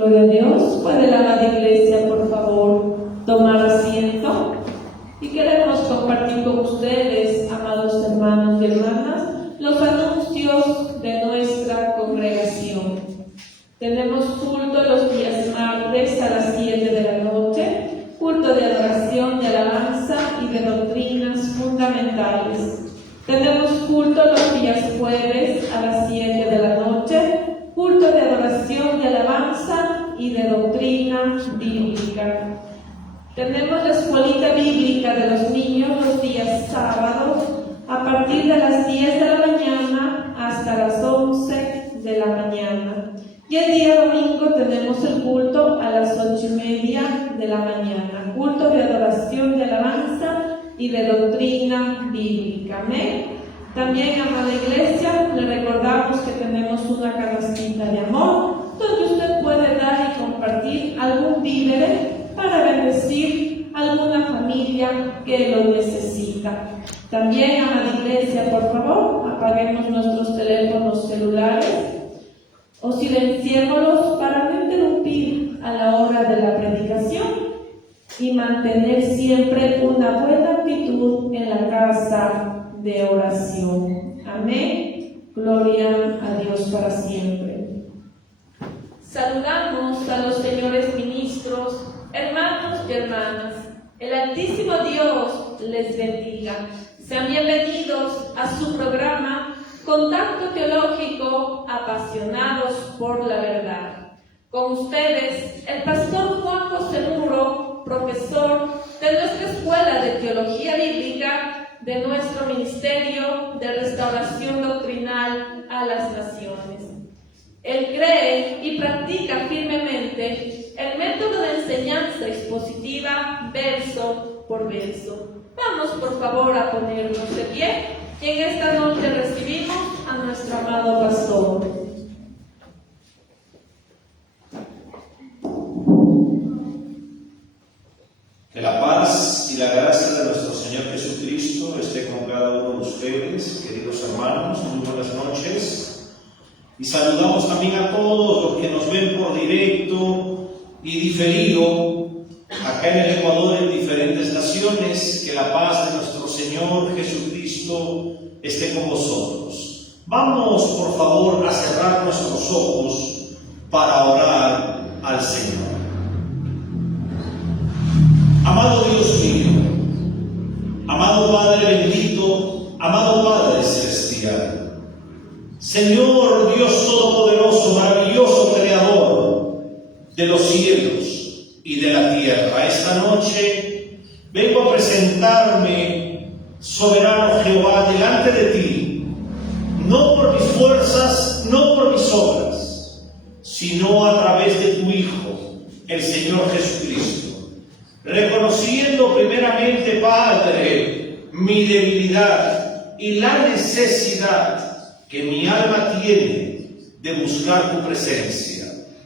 Gloria a Dios. ¿Puede la amada iglesia, por favor, tomar asiento? Y queremos compartir con ustedes, amados hermanos y hermanas, los anuncios de nuestra congregación. Tenemos culto los días martes a las 7 de la noche, culto de adoración, de alabanza y de doctrinas fundamentales. Tenemos culto los días jueves a las 7 de la noche, culto de adoración, de alabanza y de doctrina bíblica. Tenemos la escuelita bíblica de los niños los días sábados a partir de las 10 de la mañana hasta las 11 de la mañana. Y el día domingo tenemos el culto a las 8:30 de la mañana, culto de adoración, de alabanza y de doctrina bíblica. Amén. También, amada iglesia, le recordamos que tenemos una canastita de amor donde usted puede dar y compartir algún víver para bendecir a alguna familia que lo necesita. También, amada iglesia, por favor, apaguemos nuestros teléfonos celulares o silenciémoslos para no interrumpir a la hora de la predicación y mantener siempre una buena actitud en la casa de oración. Amén. Gloria a Dios para siempre. Saludamos a los señores ministros, hermanos y hermanas. El Altísimo Dios les bendiga. Sean bienvenidos a su programa Contacto Teológico, apasionados por la verdad. Con ustedes, el pastor Juan José Muro, profesor de nuestra Escuela de Teología Bíblica, de nuestro Ministerio de Restauración Doctrinal a las Naciones. Él cree y practica firmemente el método de enseñanza expositiva verso por verso. Vamos por favor a ponernos de pie y en esta noche recibimos a nuestro amado pastor. Que la paz y la gracia de nuestro Señor Jesucristo esté con cada uno de ustedes, queridos hermanos. Muy buenas noches. Y saludamos también a todos los que nos ven por directo y diferido, acá en el Ecuador, en diferentes naciones. Que la paz de nuestro Señor Jesucristo esté con vosotros. Vamos, por favor, a cerrar nuestros ojos para orar al Señor. Amado Dios mío, amado Padre bendito, amado Padre celestial, Señor Dios todopoderoso, maravilloso creador de los cielos y de la tierra, esta noche vengo a presentarme, soberano Jehová, delante de ti, no por mis fuerzas, no por mis obras, sino a través de tu Hijo, el Señor Jesucristo. Reconociendo primeramente, Padre, mi debilidad y la necesidad que mi alma tiene de buscar tu presencia,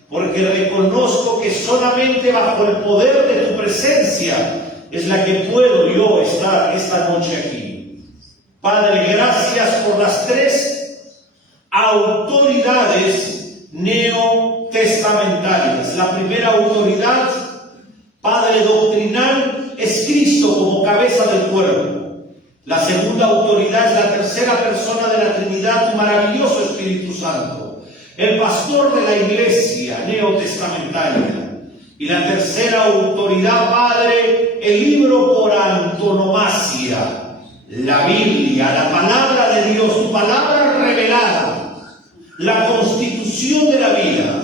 porque reconozco que solamente bajo el poder de tu presencia es la que puedo yo estar esta noche aquí. Padre, gracias por las tres autoridades neotestamentarias. La primera autoridad, Padre, doctrinal, es Cristo como cabeza del cuerpo. La segunda autoridad es la tercera persona de la Trinidad, tu maravilloso Espíritu Santo, el pastor de la iglesia neotestamentaria. Y la tercera autoridad, Padre, el libro por antonomasia, la Biblia, la palabra de Dios, tu palabra revelada, la constitución de la vida.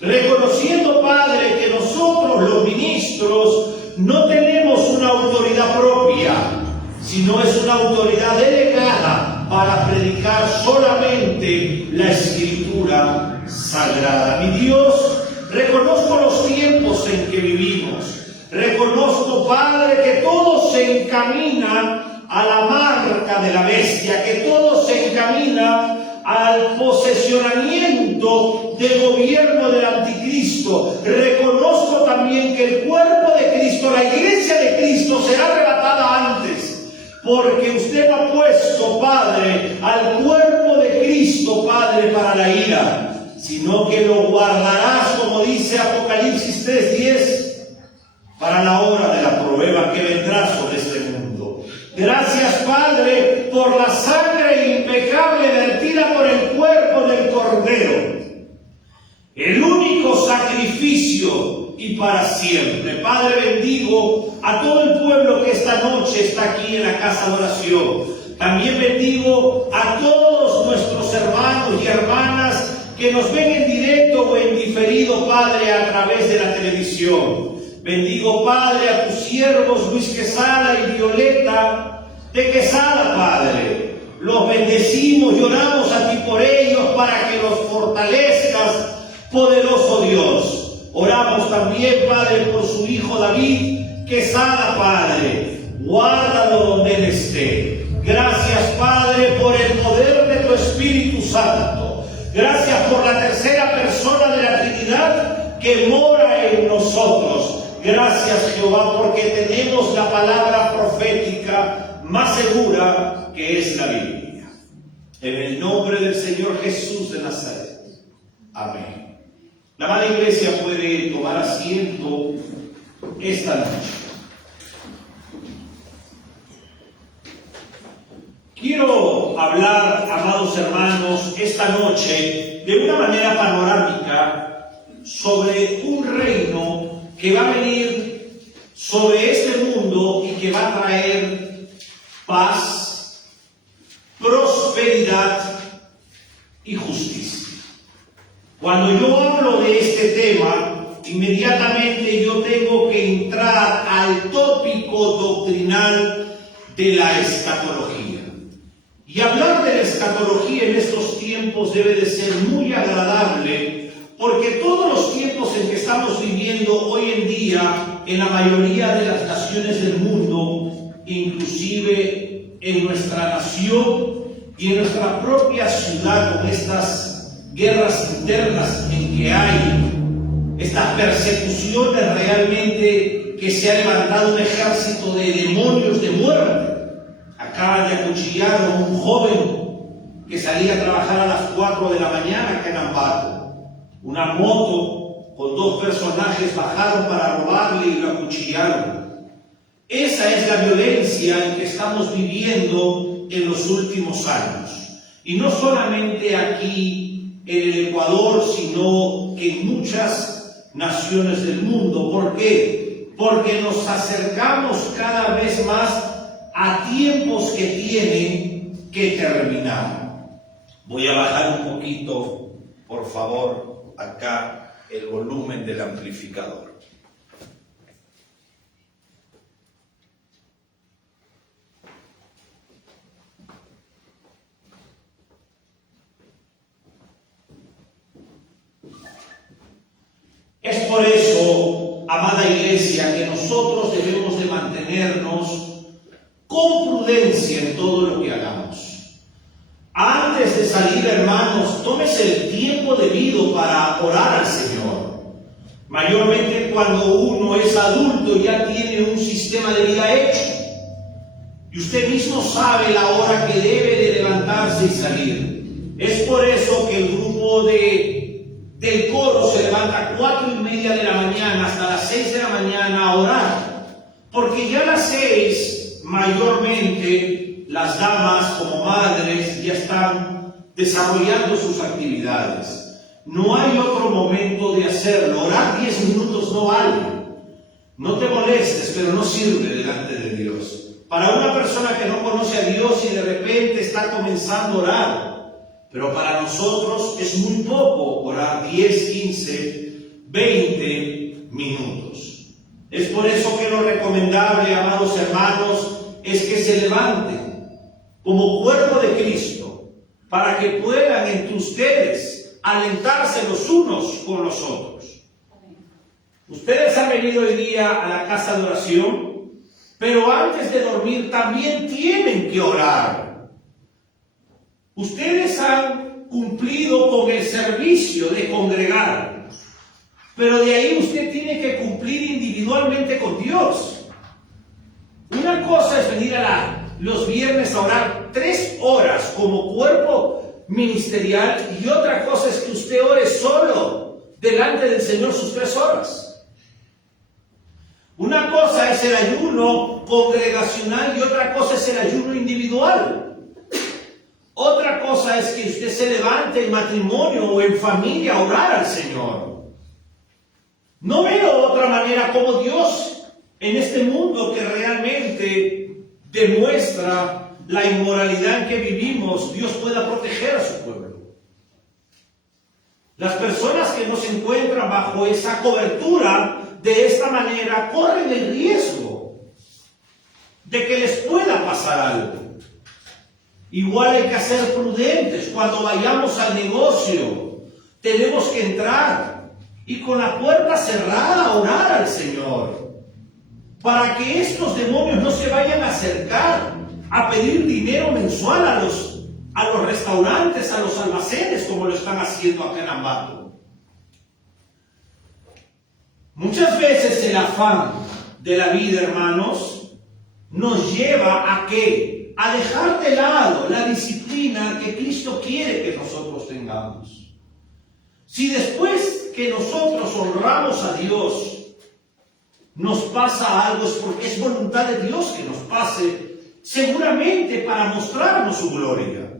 Reconociendo, Padre, que nosotros los ministros no tenemos una autoridad propia, sino es una autoridad delegada para predicar solamente la Escritura Sagrada. Mi Dios, reconozco los tiempos en que vivimos. Reconozco, Padre, que todo se encamina a la marca de la bestia, que todo se encamina al posesionamiento del gobierno del anticristo. Reconozco también que el cuerpo de Cristo, la iglesia de Cristo, será arrebatada antes, porque usted ha puesto, Padre, al cuerpo de Cristo, Padre, para la ira, sino que lo guardarás, como dice Apocalipsis 3:10, para la hora de la prueba que vendrá sobre este mundo. Gracias, Padre, por la sangre impecable vertida por el cuerpo del Cordero, el único sacrificio y para siempre. Padre, bendigo a todo el pueblo que esta noche está aquí en la casa de oración. También bendigo a todos nuestros hermanos y hermanas que nos ven en directo o en diferido, Padre, a través de la televisión. Bendigo, Padre, a tus siervos Luis Quesada y Violeta de Quesada, Padre. Los bendecimos y oramos a ti por ellos para que los fortalezcas, poderoso Dios. Oramos también, Padre, por su hijo David Quesada, Padre. Guárdalo donde él esté. Gracias, Padre, por el poder de tu Espíritu Santo. Gracias por la tercera persona de la Trinidad que mora en nosotros. Gracias, Jehová, porque tenemos la palabra profética más segura, que es la Biblia. En el nombre del Señor Jesús de Nazaret. Amén. La amada iglesia puede tomar asiento esta noche. Quiero hablar, amados hermanos, esta noche de una manera panorámica sobre un reino que va a venir sobre este mundo y que va a traer paz, prosperidad y justicia. Cuando yo hablo de este tema, inmediatamente yo tengo que entrar al tópico doctrinal de la escatología. Y hablar de la escatología en estos tiempos debe de ser muy agradable, porque todos los tiempos en que estamos viviendo hoy en día, en la mayoría de las naciones del mundo, inclusive en nuestra nación y en nuestra propia ciudad, con estas guerras internas en que hay, estas persecuciones realmente que se ha levantado un ejército de demonios de muerte. Acaban de acuchillar a un joven que salía a trabajar a las 4 de la mañana acá en Ambato. Una moto con 2 personajes bajaron para robarle y lo acuchillaron. Esa es la violencia en que estamos viviendo en los últimos años. Y no solamente aquí en el Ecuador, sino en muchas naciones del mundo. ¿Por qué? Porque nos acercamos cada vez más a tiempos que tienen que terminar. Voy a bajar un poquito, por favor, acá el volumen del amplificador. Es por eso, amada iglesia, que nosotros debemos de mantenernos con prudencia en todo lo que hagamos. Antes de salir, hermanos, tómese el tiempo debido para orar al Señor. Mayormente cuando uno es adulto ya tiene un sistema de vida hecho. Y usted mismo sabe la hora que debe de levantarse y salir. Es por eso que el grupo del coro se levanta a 4:30 de la mañana hasta las 6 de la mañana a orar. Porque ya a las 6, mayormente, las damas como madres ya están desarrollando sus actividades. No hay otro momento de hacerlo. Orar 10 minutos no vale. No te molestes, pero no sirve delante de Dios. Para una persona que no conoce a Dios y de repente está comenzando a orar, pero para nosotros es muy poco orar 10, 15, 20 minutos. Es por eso que lo recomendable, amados hermanos, es que se levanten como cuerpo de Cristo para que puedan entre ustedes alentarse los unos con los otros. Ustedes han venido hoy día a la casa de oración, pero antes de dormir también tienen que orar. Ustedes han cumplido con el servicio de congregar, pero de ahí usted tiene que cumplir individualmente con Dios. Una cosa es venir los viernes a orar 3 horas como cuerpo ministerial y otra cosa es que usted ore solo delante del Señor sus 3 horas. Una cosa es el ayuno congregacional y otra cosa es el ayuno individual. Otra cosa es que usted se levante en matrimonio o en familia a orar al Señor. No veo otra manera como Dios en este mundo que realmente demuestra la inmoralidad en que vivimos, Dios pueda proteger a su pueblo. Las personas que no se encuentran bajo esa cobertura de esta manera corren el riesgo de que les pueda pasar algo. Igual hay que ser prudentes. Cuando vayamos al negocio, tenemos que entrar y con la puerta cerrada orar al Señor, para que estos demonios no se vayan a acercar a pedir dinero mensual a los restaurantes, a los almacenes, como lo están haciendo acá en Ambato. Muchas veces el afán de la vida, hermanos, nos lleva ¿a qué? A dejar de lado la disciplina que Cristo quiere que nosotros tengamos. Si después que nosotros honramos a Dios nos pasa algo, es porque es voluntad de Dios que nos pase, seguramente para mostrarnos su gloria.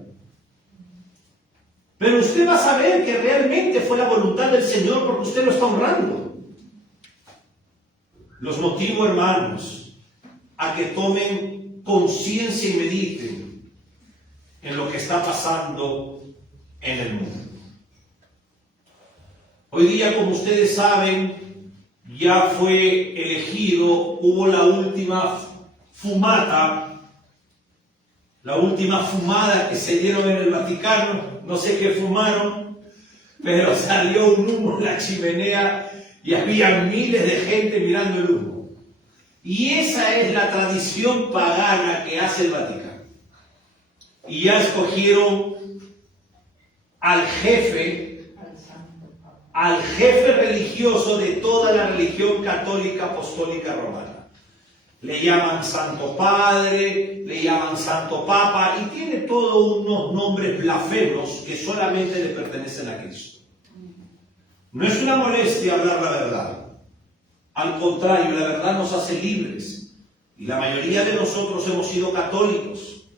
Pero usted va a saber que realmente fue la voluntad del Señor porque usted lo está honrando. Los motivo, hermanos, a que tomen conciencia y mediten en lo que está pasando en el mundo. Hoy día, como ustedes saben, ya fue elegido, hubo la última fumata, la última fumada que se dieron en el Vaticano, no sé qué fumaron, pero salió un humo en la chimenea y había miles de gente mirando el humo. Y esa es la tradición pagana que hace el Vaticano. Y ya escogieron al jefe religioso de toda la religión católica apostólica romana. Le llaman Santo Padre, le llaman Santo Papa y tiene todos unos nombres blasfemos que solamente le pertenecen a Cristo. No es una molestia hablar la verdad. Al contrario, la verdad nos hace libres. Y la mayoría de nosotros hemos sido católicos.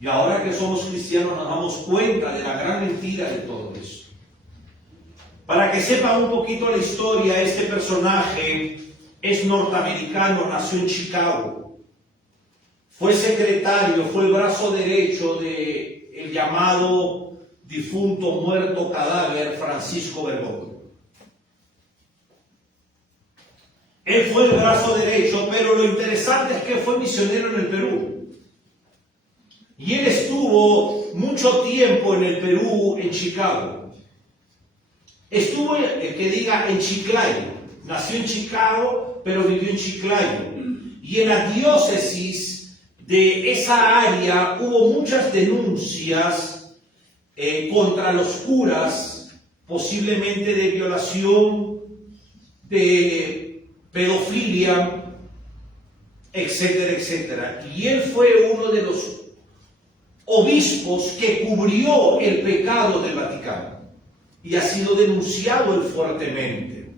Y ahora que somos cristianos nos damos cuenta de la gran mentira de todo eso. Para que sepan un poquito la historia, este personaje es norteamericano, nació en Chicago. Fue secretario, fue el brazo derecho del llamado difunto muerto cadáver Francisco Bergoglio. Él fue el brazo derecho, pero lo interesante es que fue misionero en el Perú. Y él estuvo mucho tiempo en el Perú, en Chicago. Estuvo, que diga, en Chiclayo. Nació en Chicago, pero vivió en Chiclayo. Y en la diócesis de esa área hubo muchas denuncias contra los curas, posiblemente de violación, de pedofilia, etcétera, etcétera. Y él fue uno de los obispos que cubrió el pecado del Vaticano y ha sido denunciado él fuertemente.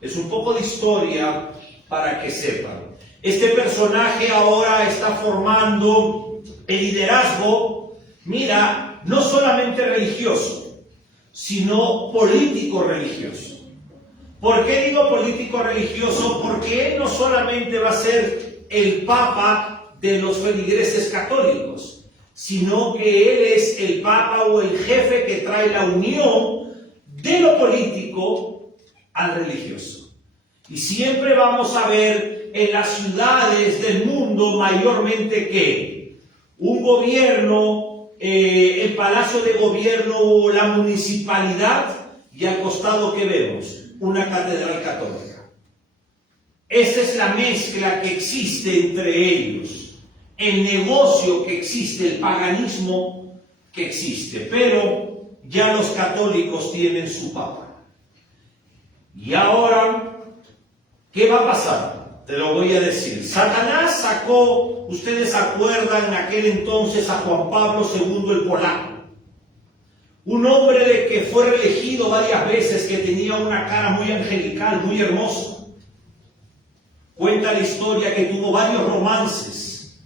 Es un poco de historia para que sepan. Este personaje ahora está formando el liderazgo, mira, no solamente religioso, sino político religioso. ¿Por qué digo político religioso? Porque él no solamente va a ser el papa de los feligreses católicos, sino que él es el papa o el jefe que trae la unión de lo político al religioso. Y siempre vamos a ver en las ciudades del mundo mayormente que un gobierno, el palacio de gobierno o la municipalidad, y al costado que vemos, una catedral católica. Esa es la mezcla que existe entre ellos, el negocio que existe, el paganismo que existe, pero ya los católicos tienen su papa. Y ahora, ¿qué va a pasar? Te lo voy a decir. Satanás sacó, ustedes se acuerdan en aquel entonces a Juan Pablo II el polaco. Un hombre de que fue reelegido varias veces, que tenía una cara muy angelical, muy hermosa. Cuenta la historia que tuvo varios romances.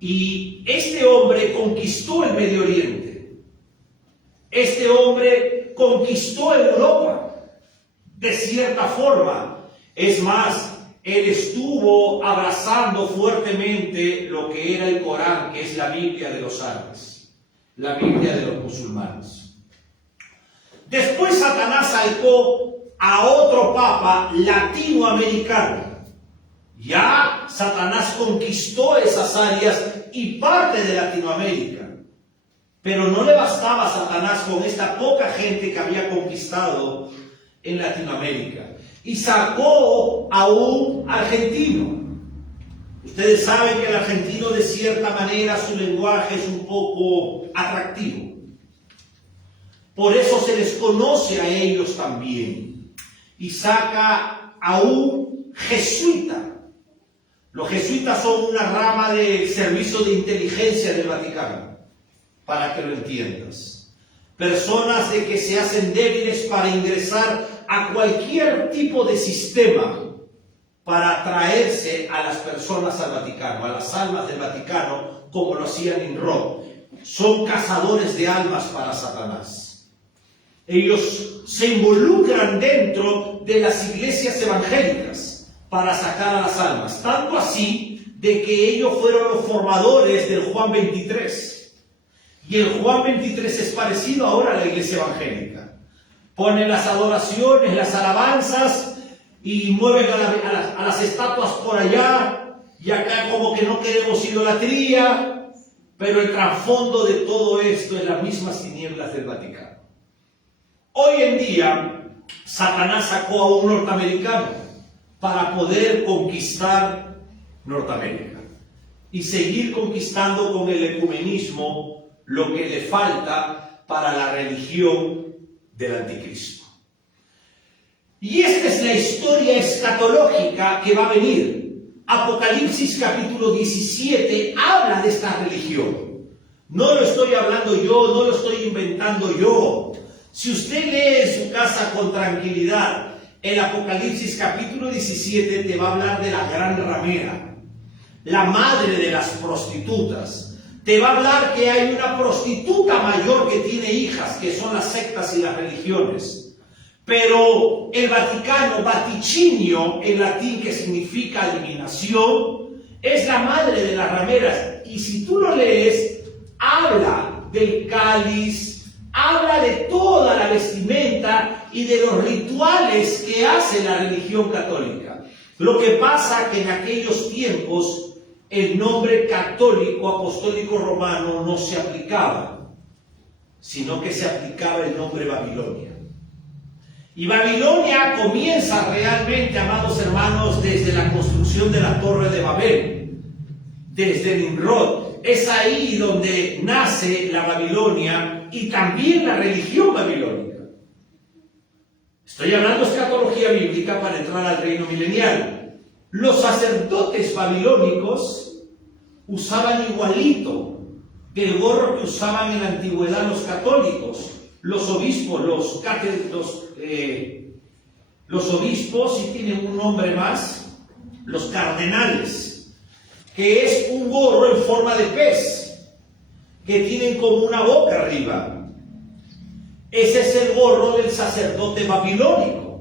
Y este hombre conquistó el Medio Oriente. Este hombre conquistó Europa, de cierta forma. Es más, él estuvo abrazando fuertemente lo que era el Corán, que es la Biblia de los árabes. La Biblia de los musulmanes. Después Satanás sacó a otro papa latinoamericano. Ya Satanás conquistó esas áreas y parte de Latinoamérica. Pero no le bastaba a Satanás con esta poca gente que había conquistado en Latinoamérica. Y sacó a un argentino. Ustedes saben que el argentino, de cierta manera, su lenguaje es un poco atractivo. Por eso se les conoce a ellos también. Y saca a un jesuita. Los jesuitas son una rama del servicio de inteligencia del Vaticano, para que lo entiendas. Personas de que se hacen débiles para ingresar a cualquier tipo de sistema, para atraerse a las personas al Vaticano, a las almas del Vaticano, como lo hacían en Roma. Son cazadores de almas para Satanás. Ellos se involucran dentro de las iglesias evangélicas para sacar a las almas. Tanto así de que ellos fueron los formadores del Juan 23. Y el Juan 23 es parecido ahora a la iglesia evangélica. Ponen las adoraciones, las alabanzas, y mueven a las estatuas por allá, y acá como que no queremos idolatría, pero el trasfondo de todo esto es las mismas tinieblas del Vaticano. Hoy en día, Satanás sacó a un norteamericano para poder conquistar Norteamérica y seguir conquistando con el ecumenismo lo que le falta para la religión del anticristo. Y esta es la historia escatológica que va a venir. Apocalipsis capítulo 17 habla de esta religión. No lo estoy hablando yo, no lo estoy inventando yo. Si usted lee en su casa con tranquilidad, el Apocalipsis capítulo 17 te va a hablar de la gran ramera, la madre de las prostitutas. Te va a hablar que hay una prostituta mayor que tiene hijas, que son las sectas y las religiones. Pero el Vaticano, vaticinio en latín, que significa adivinación, es la madre de las rameras. Y si tú lo lees, habla del cáliz, habla de toda la vestimenta y de los rituales que hace la religión católica. Lo que pasa que en aquellos tiempos el nombre católico, apostólico romano no se aplicaba, sino que se aplicaba el nombre Babilonia. Y Babilonia comienza realmente, amados hermanos, desde la construcción de la Torre de Babel, desde Nimrod. Es ahí donde nace la Babilonia y también la religión babilónica. Estoy hablando de escatología bíblica para entrar al reino milenial. Los sacerdotes babilónicos usaban igualito del gorro que usaban en la antigüedad los católicos, los obispos, los obispos, y tienen un nombre más, los cardenales, que es un gorro en forma de pez, que tienen como una boca arriba. Ese es el gorro del sacerdote babilónico.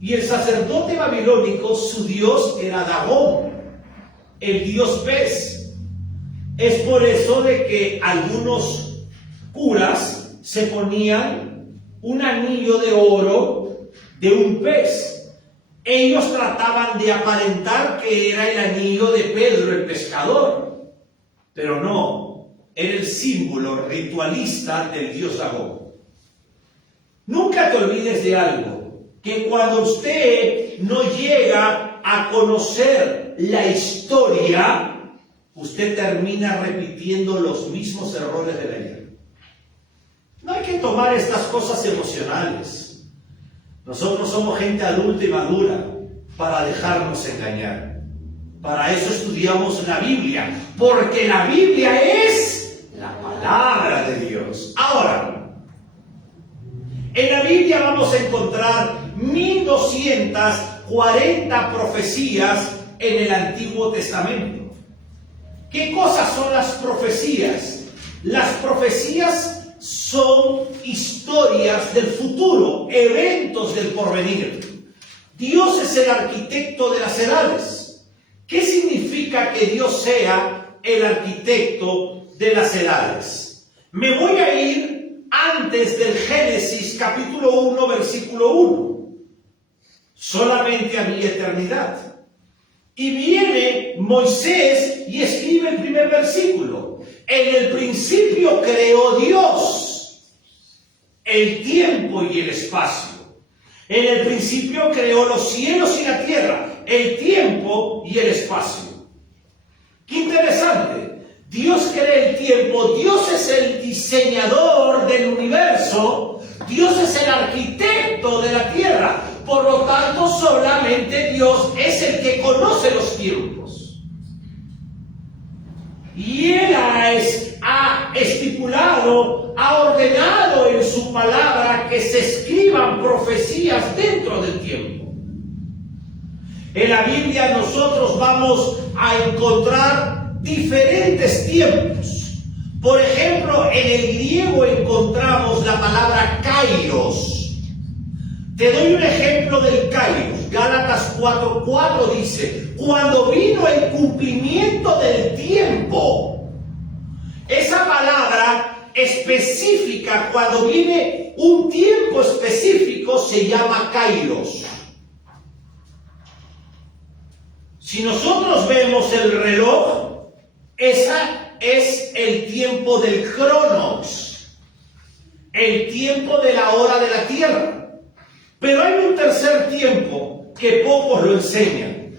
Y el sacerdote babilónico, su dios era Dagón, el dios pez. Es por eso de que algunos curas se ponían un anillo de oro de un pez. Ellos trataban de aparentar que era el anillo de Pedro el pescador, pero no, era el símbolo ritualista del dios Dagón. Nunca te olvides de algo, que cuando usted no llega a conocer la historia, usted termina repitiendo los mismos errores de la guerra. No hay que tomar estas cosas emocionales. Nosotros somos gente adulta y madura para dejarnos engañar. Para eso estudiamos la Biblia, porque la Biblia es la palabra de Dios. Ahora, en la Biblia vamos a encontrar 1240 profecías en el Antiguo Testamento. ¿Qué cosas son las profecías? Las profecías son historias del futuro, eventos del porvenir. Dios es el arquitecto de las edades. ¿Qué significa que Dios sea el arquitecto de las edades? Me voy a ir antes del Génesis capítulo 1, versículo 1. Solamente había eternidad. Y viene Moisés y escribe el primer versículo. En el principio creó Dios el tiempo y el espacio. En el principio creó los cielos y la tierra, el tiempo y el espacio. ¡Qué interesante! Dios crea el tiempo, Dios es el diseñador del universo, Dios es el arquitecto de la tierra. Por lo tanto, solamente Dios es el que conoce los tiempos. Y Él ha estipulado, ha ordenado en su palabra que se escriban profecías dentro del tiempo. En la Biblia nosotros vamos a encontrar diferentes tiempos. Por ejemplo, en el griego encontramos la palabra kairos. Te doy un ejemplo del kairos. Gálatas 4:4 dice: cuando vino el cumplimiento del tiempo. Esa palabra específica, cuando viene un tiempo específico, se llama kairos. Si nosotros vemos el reloj, esa es el tiempo del cronos, el tiempo de la hora de la tierra. Pero hay un tercer tiempo que pocos lo enseñan,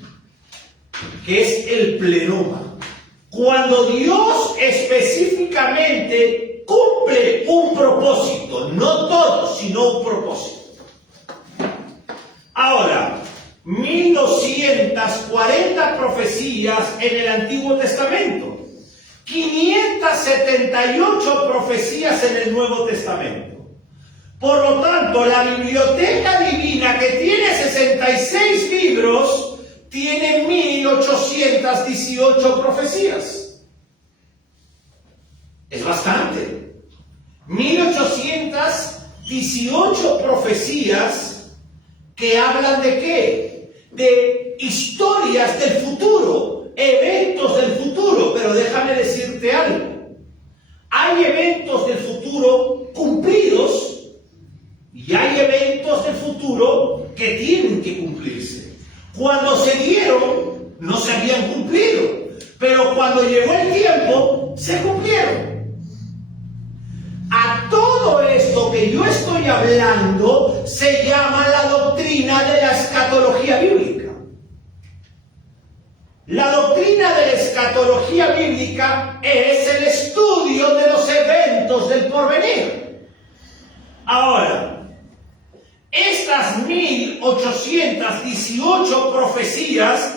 que es el pleroma. Cuando Dios específicamente cumple un propósito, no todo, sino un propósito. Ahora, 1.240 profecías en el Antiguo Testamento, 578 profecías en el Nuevo Testamento. Por lo tanto, la biblioteca divina, que tiene 66 libros, tiene 1.818 profecías. Es bastante. 1.818 profecías que hablan ¿de qué? De historias del futuro, eventos del futuro. Pero déjame decirte algo. Hay eventos del futuro cumplidos y hay eventos del futuro que tienen que cumplirse. Cuando se dieron, no se habían cumplido, pero cuando llegó el tiempo, se cumplieron. A todo esto que yo estoy hablando se llama la doctrina de la escatología bíblica. La doctrina de la escatología bíblica es el estudio de los eventos del porvenir. Ahora, estas 1.818 profecías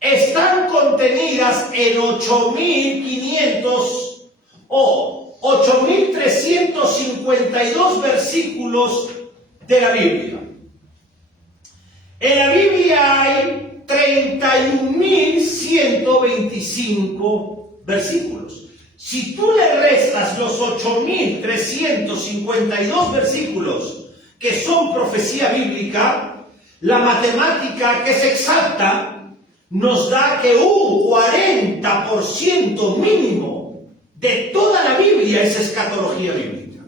están contenidas en 8.500 o 8.352 versículos de la Biblia. En la Biblia hay 31.125 versículos. Si tú le restas los 8.352 versículos que son profecía bíblica, la matemática, que es exacta, nos da que un 40% mínimo de toda la Biblia es escatología bíblica.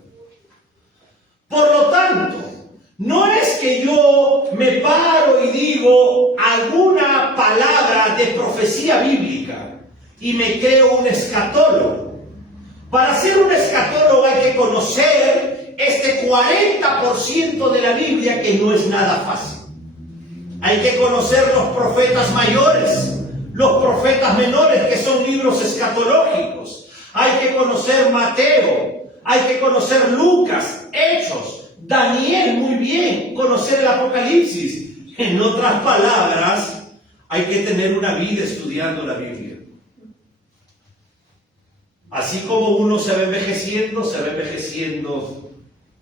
Por lo tanto, no es que yo me paro y digo alguna palabra de profecía bíblica y me creo un escatólogo. Para ser un escatólogo hay que conocer este 40% de la Biblia, que no es nada fácil. Hay que conocer los profetas mayores, los profetas menores, que son libros escatológicos. Hay que conocer Mateo, hay que conocer Lucas, Hechos, Daniel muy bien, conocer el Apocalipsis. En otras palabras, hay que tener una vida estudiando la Biblia. Así como uno se va envejeciendo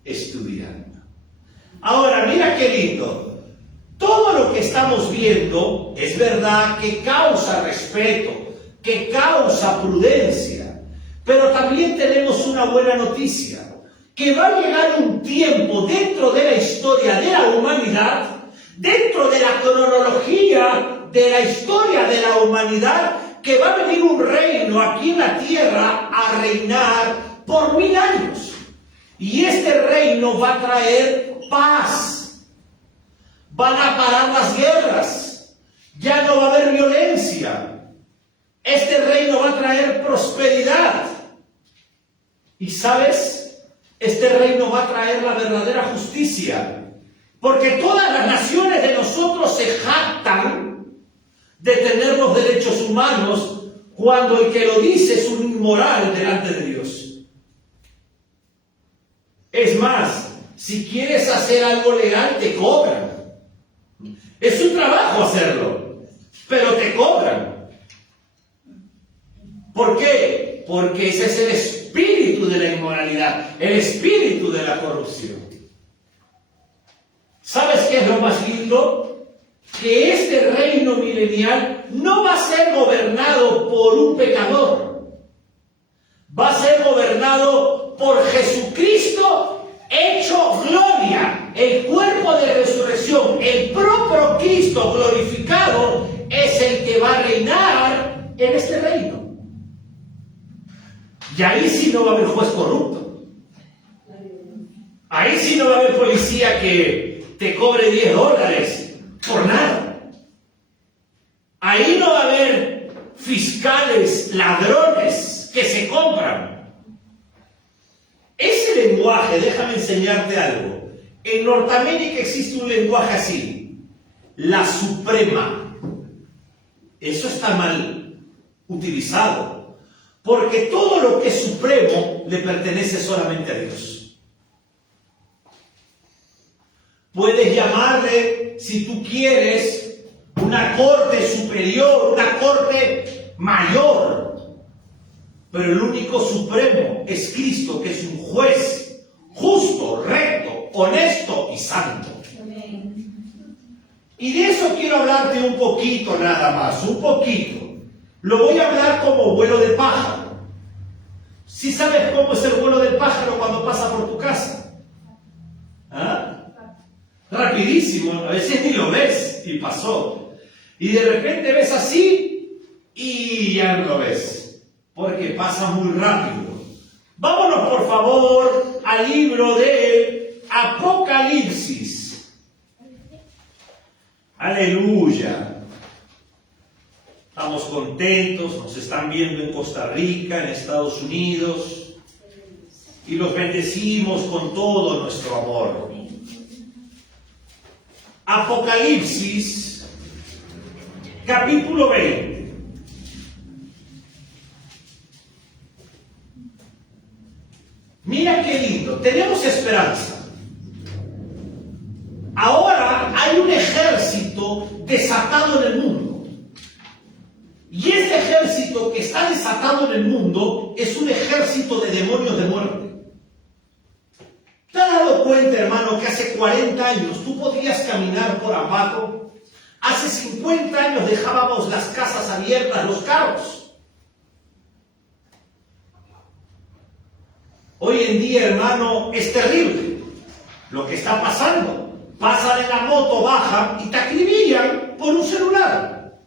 estudiando. Ahora, mira qué lindo. Todo lo que estamos viendo es verdad que causa respeto, que causa prudencia, pero también tenemos una buena noticia, que va a llegar un tiempo dentro de la historia de la humanidad, dentro de la cronología de la historia de la humanidad, que va a venir un reino aquí en la tierra a reinar por 1000 años. Y este reino va a traer paz. Van a parar las guerras. Ya no va a haber violencia. Este reino va a traer prosperidad. Y ¿sabes? Este reino va a traer la verdadera justicia. Porque todas las naciones de nosotros se jactan de tener los derechos humanos, cuando el que lo dice es un inmoral delante de Dios. Es más, si quieres hacer algo legal, te cobran. Es un trabajo hacerlo, pero te cobran. ¿Por qué? Porque ese es el espíritu de la inmoralidad, el espíritu de la corrupción. ¿Sabes qué es lo más lindo? Que este reino milenial no va a ser gobernado por un pecador. Va a ser gobernado por Jesucristo hecho gloria, el cuerpo de resurrección. El propio Cristo glorificado es el que va a reinar en este reino. Y ahí sí no va a haber juez corrupto. Ahí sí no va a haber policía que te cobre $10 por nada. Ahí no va a haber fiscales ladrones que se compran. Ese lenguaje, déjame enseñarte algo. En Norteamérica existe un lenguaje así: la suprema. Eso está mal utilizado, porque todo lo que es supremo le pertenece solamente a Dios. Puedes llamarle, si tú quieres, una corte superior, una corte mayor. Pero el único supremo es Cristo, que es un juez justo, recto, honesto y santo. Y de eso quiero hablarte un poquito nada más, un poquito. Lo voy a hablar como vuelo de pájaro. ¿Sí sabes cómo es el vuelo del pájaro cuando pasa por tu casa? ¿Ah? Rapidísimo, a veces ni lo ves y pasó. Y de repente ves así y ya no lo ves, porque pasa muy rápido. Vámonos por favor al libro de Apocalipsis. Aleluya. Estamos contentos, nos están viendo en Costa Rica, en Estados Unidos, y los bendecimos con todo nuestro amor. Apocalipsis, capítulo 20. Mira qué lindo, tenemos esperanza. Ahora hay un ejército desatado en el mundo. Y este ejército que está desatado en el mundo es un ejército de demonios de muerte. ¿Te has dado cuenta, hermano, que hace 40 años tú podías caminar por Ambato? Hace 50 años dejábamos las casas abiertas, los carros. Hoy en día, hermano, es terrible lo que está pasando. Pasan en la moto, bajan y te acribillan por un celular.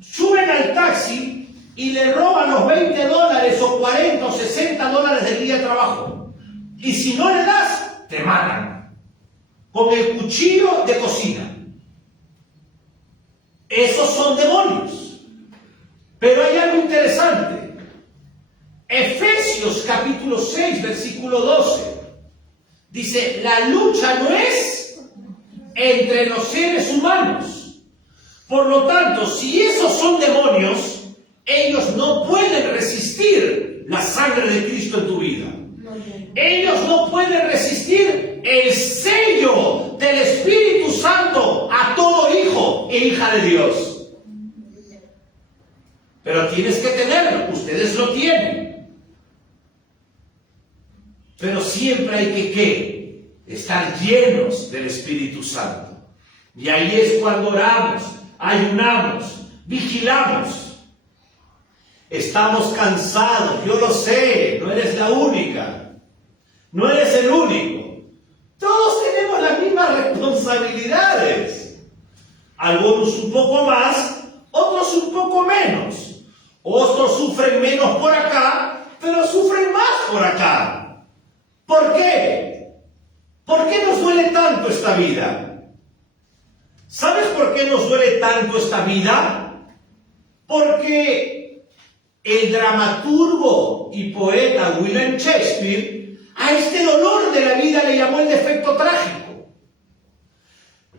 Suben al taxi y le roban los $20 o 40 o 60 dólares del día de trabajo. Y si no le das, te matan. Con el cuchillo de cocina. Esos son demonios. Pero hay algo interesante. Efesios capítulo 6, versículo 12. Dice, la lucha no es entre los seres humanos. Por lo tanto, si esos son demonios, ellos no pueden resistir la sangre de Cristo en tu vida. Ellos no pueden resistir el sello del Espíritu Santo a todo hijo e hija de Dios. Pero tienes que tenerlo, ustedes lo tienen. Pero siempre hay que ¿qué? Estar llenos del Espíritu Santo. Y ahí es cuando oramos, ayunamos, vigilamos. Estamos cansados, yo lo sé, no eres la única, no eres el único. Todos tenemos las mismas responsabilidades. Algunos un poco más, otros un poco menos. Otros sufren menos por acá, pero sufren más por acá. ¿Por qué? ¿Por qué nos duele tanto esta vida? ¿Sabes por qué nos duele tanto esta vida? Porque el dramaturgo y poeta William Shakespeare a este dolor de la vida le llamó el defecto trágico.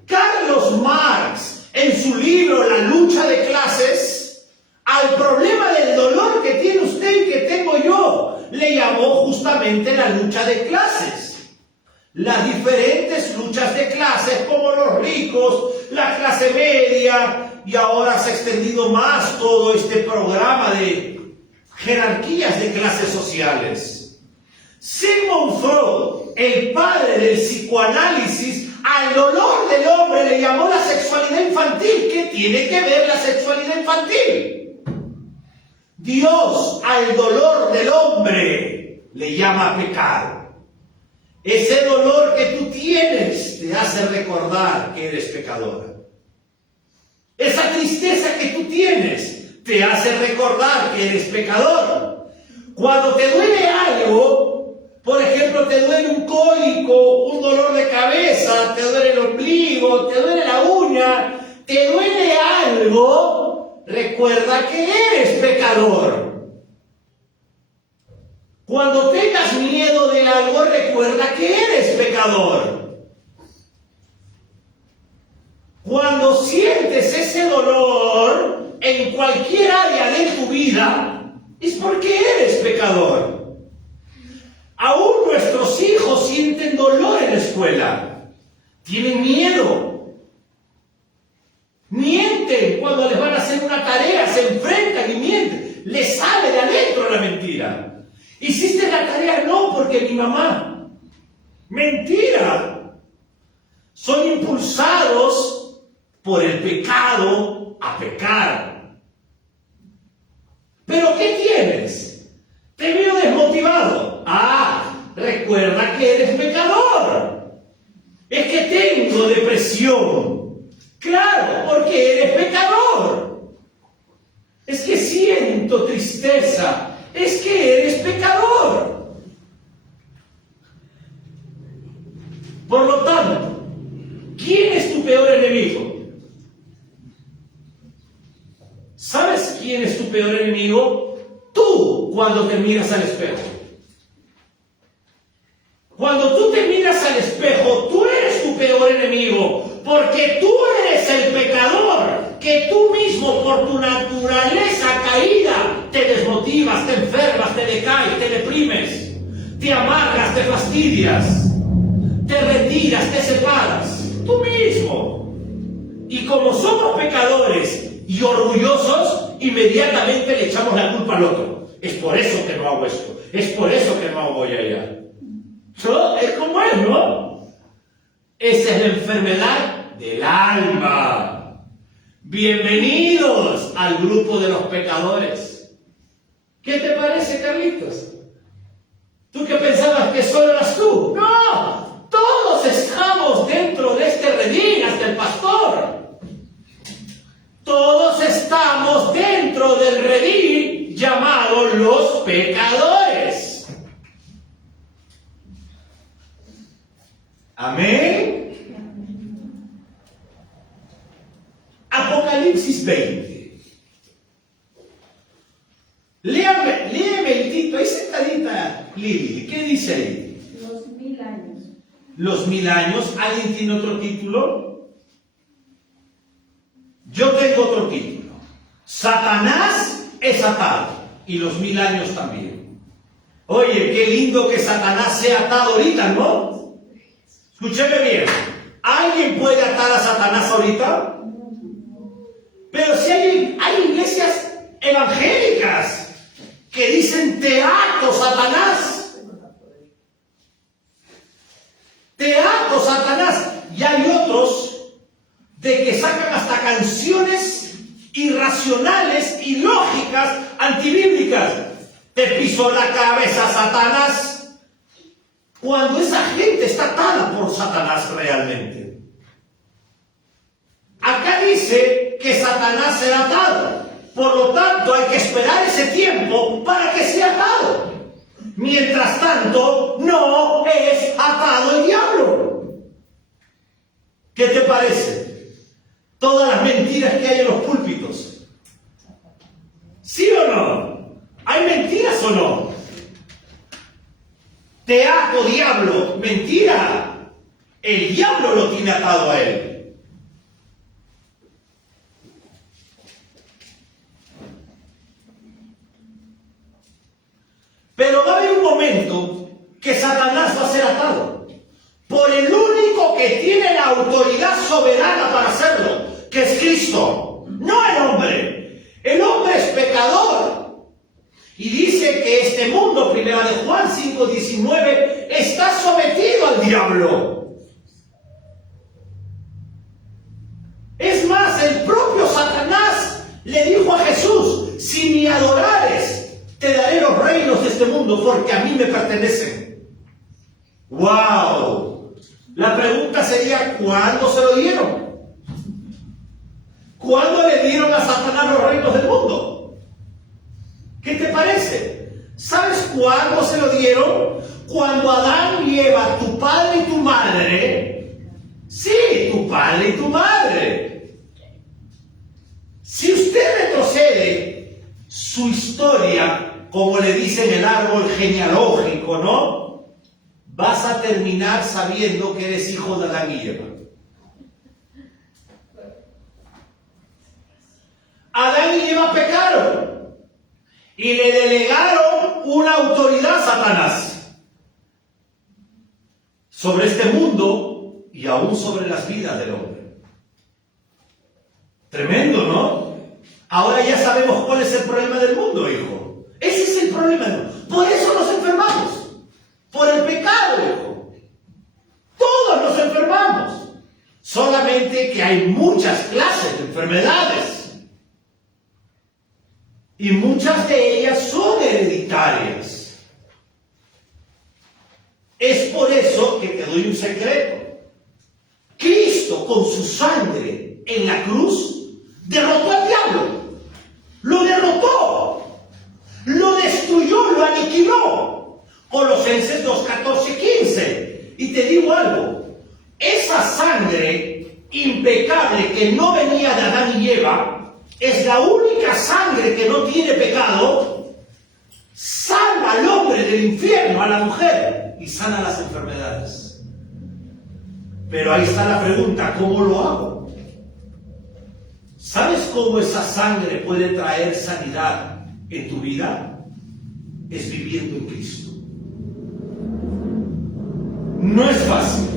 Carlos Marx, en su libro La lucha de clases, al problema del dolor que tiene usted y que tengo yo, le llamó justamente la lucha de clases. Las diferentes luchas de clases, como los ricos, la clase media, y ahora se ha extendido más todo este programa de jerarquías de clases sociales. Sigmund Freud, el padre del psicoanálisis, al dolor del hombre le llamó la sexualidad infantil. ¿Qué tiene que ver la sexualidad infantil? Dios al dolor del hombre le llama pecado. Ese dolor que tú tienes te hace recordar que eres pecadora. Esa tristeza que tú tienes te hace recordar que eres pecador. Cuando te duele algo, por ejemplo, te duele un cólico, un dolor de cabeza, te duele el ombligo, te duele la uña, te duele algo, recuerda que eres pecador. Cuando tengas miedo de algo, recuerda que eres pecador. Cuando sientes ese dolor en cualquier área de tu vida, es porque eres pecador. Aún nuestros hijos sienten dolor en la escuela, tienen miedo. hice la tarea, no, porque mi mamá. Mentira. Son impulsados por el pecado a pecar. ¿Pero qué tienes? Te veo desmotivado. Ah, recuerda que eres pecador. Es que tengo depresión. Claro, porque eres pecador. Es que siento tristeza. Es que eres pecador. Por lo tanto, ¿quién es tu peor enemigo? ¿Sabes quién es tu peor enemigo? Tú, cuando te miras al espejo. Cuando tú te miras al espejo, tú eres tu peor enemigo, porque tú eres el pecador, que tú mismo por tu naturaleza caída te desmotivas, te enfermas, te decaes, te deprimes, te amargas, te fastidias, te retiras, te separas, tú mismo. Y como somos pecadores y orgullosos, inmediatamente le echamos la culpa al otro. Es por eso que no hago esto, es por eso que no voy allá. ¿No? Es como es, ¿no? Esa es la enfermedad del alma. Bienvenidos al grupo de los pecadores. ¿Qué te parece, Carlitos? ¿Tú que pensabas que solo eras tú? ¡No! Todos estamos dentro de este redil, hasta el pastor. Todos estamos dentro del redil llamado los pecadores. Amén. Apocalipsis 20. Léeme el título. Ahí sentadita, Lili. ¿Qué dice ahí? Los 1000 años. Los 1000 años. ¿Alguien tiene otro título? Yo tengo otro título. Satanás es atado. Y los 1000 años también. Oye, qué lindo que Satanás sea atado ahorita, ¿no? Escúcheme bien. ¿Alguien puede atar a Satanás ahorita? Pero si hay iglesias evangélicas que dicen te ato, Satanás. Te ato, Satanás. Y hay otros de que sacan hasta canciones irracionales, ilógicas, antibíblicas. Te pisó la cabeza, Satanás. Cuando esa gente está atada por Satanás realmente. Acá dice que Satanás será atado. Por lo tanto, hay que esperar ese tiempo para que sea atado. Mientras tanto, no es atado el diablo. ¿Qué te parece? Todas las mentiras que hay en los púlpitos. ¿Sí o no? ¿Hay mentiras o no? Te ato, diablo. Mentira. El diablo lo tiene atado a él. Pero va a haber un momento que Satanás va a ser atado por el único que tiene la autoridad soberana para hacerlo, que es Cristo, no el hombre. El hombre es pecador. Y dice que este mundo, primera de Juan 5:19, está sometido al diablo. Es más, el propio Satanás le dijo a Jesús: si me adorares, te daré los reinos de este mundo, porque a mí me pertenecen. ¡Wow! La pregunta sería, ¿cuándo se lo dieron? ¿Cuándo le dieron a Satanás los reinos del mundo? ¿Qué te parece? ¿Sabes cuándo se lo dieron? Cuando Adán y Eva, tu padre y tu madre, sí, tu padre y tu madre. Si usted retrocede su historia, como le dicen el árbol genealógico, ¿no? Vas a terminar sabiendo que eres hijo de Adán y Eva. Adán y Eva pecaron. Y le delegaron una autoridad a Satanás sobre este mundo y aún sobre las vidas del hombre. Tremendo, ¿no? Ahora ya sabemos cuál es el problema del mundo, hijo. Ese es el problema. Por eso nos enfermamos. Por el pecado, hijo. Todos nos enfermamos. Solamente que hay muchas clases de enfermedades. Y muchas de ellas son hereditarias. Es por eso que te doy un secreto. Cristo, con su sangre en la cruz, derrotó al diablo. Lo derrotó. Lo destruyó, lo aniquiló. Colosenses 2, 14, 15. Y te digo algo. Esa sangre impecable que no venía de Adán y Eva, es la única sangre que no tiene pecado, salva al hombre del infierno, a la mujer, y sana las enfermedades. Pero ahí está la pregunta, ¿cómo lo hago? ¿Sabes cómo esa sangre puede traer sanidad en tu vida? Es viviendo en Cristo. No es fácil.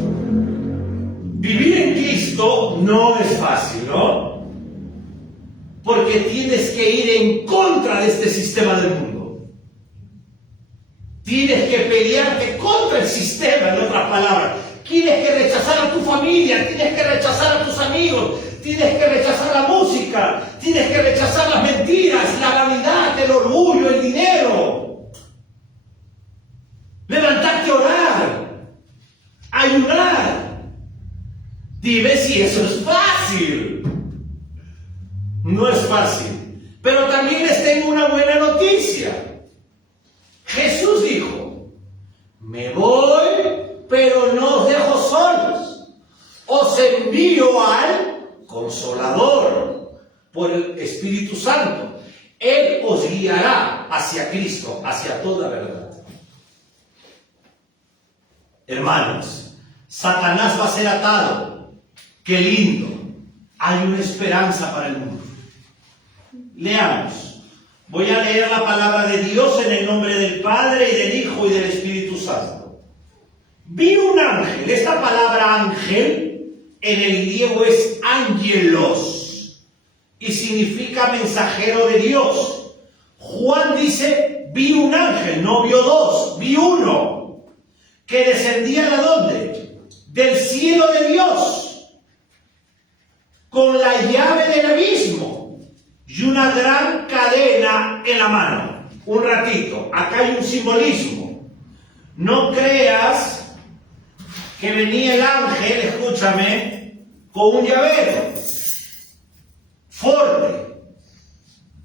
Vivir en Cristo no es fácil, ¿no? Porque tienes que ir en contra de este sistema del mundo. Tienes que pelearte contra el sistema, en otras palabras. Tienes que rechazar a tu familia, tienes que rechazar a tus amigos, tienes que rechazar la música, tienes que rechazar las mentiras, la vanidad, el orgullo, el dinero. Levantarte a orar, ayunar. Dime si eso es fácil. No es fácil. Pero también les tengo una buena noticia. Jesús dijo, me voy, pero no os dejo solos. Os envío al Consolador por el Espíritu Santo. Él os guiará hacia Cristo, hacia toda verdad. Hermanos, Satanás va a ser atado. ¡Qué lindo! Hay una esperanza para el mundo. Leamos. Voy a leer la palabra de Dios en el nombre del Padre, y del Hijo, y del Espíritu Santo. Vi un ángel. Esta palabra ángel en el griego es ángelos y significa mensajero de Dios. Juan dice, vi un ángel, no vio dos, vi uno, que descendía ¿de dónde? Del cielo de Dios, con la llave del abismo y una gran cadena en la mano. Un ratito, acá hay un simbolismo. No creas que venía el ángel, escúchame, con un llavero fuerte.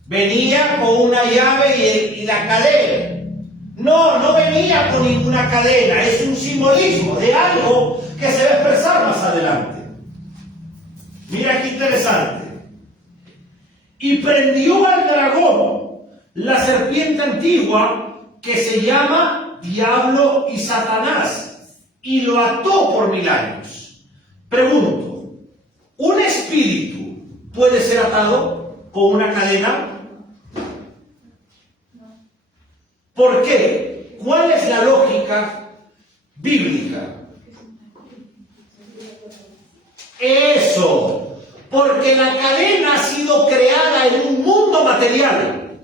Venía con una llave y la cadena. No, no venía con ninguna cadena. Es un simbolismo de algo que se va a expresar más adelante. Mira qué interesante. Y prendió al dragón, la serpiente antigua, que se llama Diablo y Satanás, y lo ató por 1000 años. Pregunto, ¿un espíritu puede ser atado con una cadena? ¿Por qué? ¿Cuál es la lógica bíblica? Eso, porque la cadena ha sido creada en un mundo material.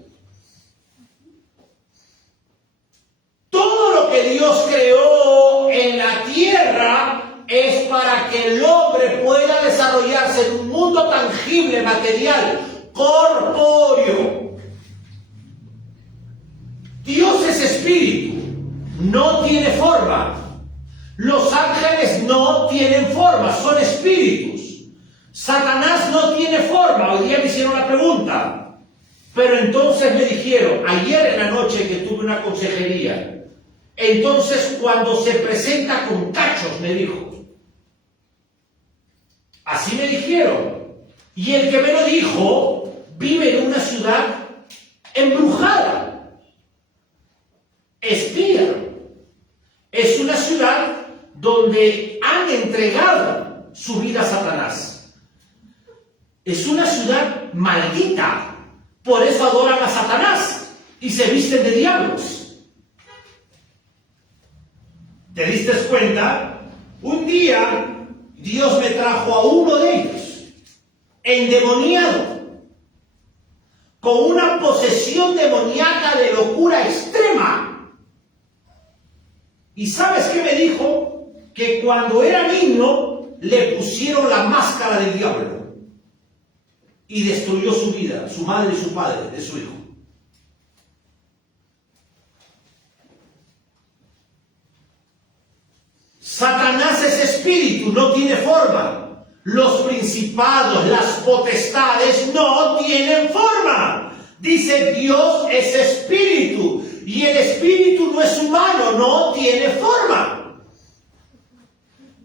Todo lo que Dios creó en la tierra es para que el hombre pueda desarrollarse en un mundo tangible, material, corpóreo. Dios es espíritu, no tiene forma. Los ángeles no tienen forma, son espíritus. Satanás no tiene forma. Hoy día me hicieron la pregunta. Pero entonces me dijeron, ayer en la noche que tuve una consejería, entonces cuando se presenta con cachos, me dijo. Así me dijeron. Y el que me lo dijo vive en una ciudad embrujada. Espía. Es una ciudad donde han entregado su vida a Satanás. Es una ciudad maldita. Por eso adoran a Satanás y se visten de diablos. ¿Te diste cuenta? Un día Dios me trajo a uno de ellos, endemoniado, con una posesión demoníaca de locura extrema. ¿Y sabes qué me dijo? Que cuando era niño le pusieron la máscara del diablo y destruyó su vida, su madre y su padre, de su hijo. Satanás es espíritu, no tiene forma. Los principados, las potestades no tienen forma. Dice Dios es espíritu y el espíritu no es humano, no tiene forma.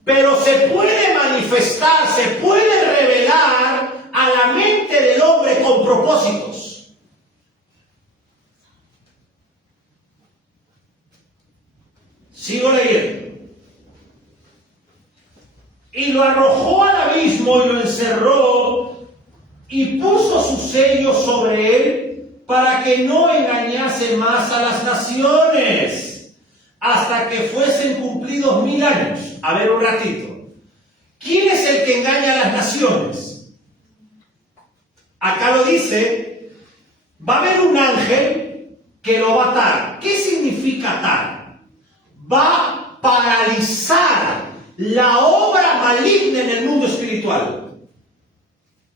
Pero se puede manifestar, se puede revelar a la mente del hombre con propósitos. Sigo leyendo. Y lo arrojó al abismo y lo encerró y puso su sello sobre él para que no engañase más a las naciones hasta que fuesen cumplidos 1000 años. A ver un ratito. ¿Quién es el que engaña a las naciones? Acá lo dice, va a haber un ángel que lo va a atar. ¿Qué significa atar? Va a paralizar la obra maligna en el mundo espiritual.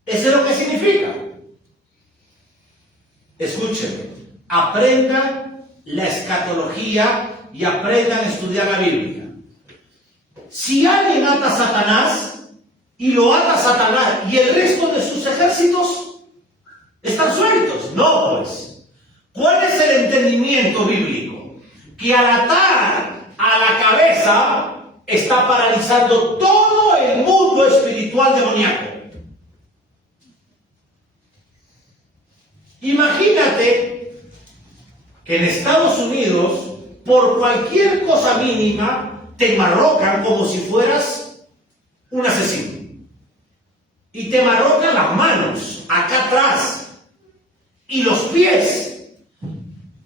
Eso es lo que significa. Escúchenme, aprendan la escatología y aprendan a estudiar la Biblia. Si alguien ata a Satanás y lo ata a Satanás y el resto de sus ejércitos están sueltos, no pues. ¿Cuál es el entendimiento bíblico? Que al atar a la cabeza está paralizando todo el mundo espiritual demoníaco. Imagínate que en Estados Unidos, por cualquier cosa mínima, te enmarrocan como si fueras un asesino. Y te enmarrocan las manos, acá atrás, y los pies.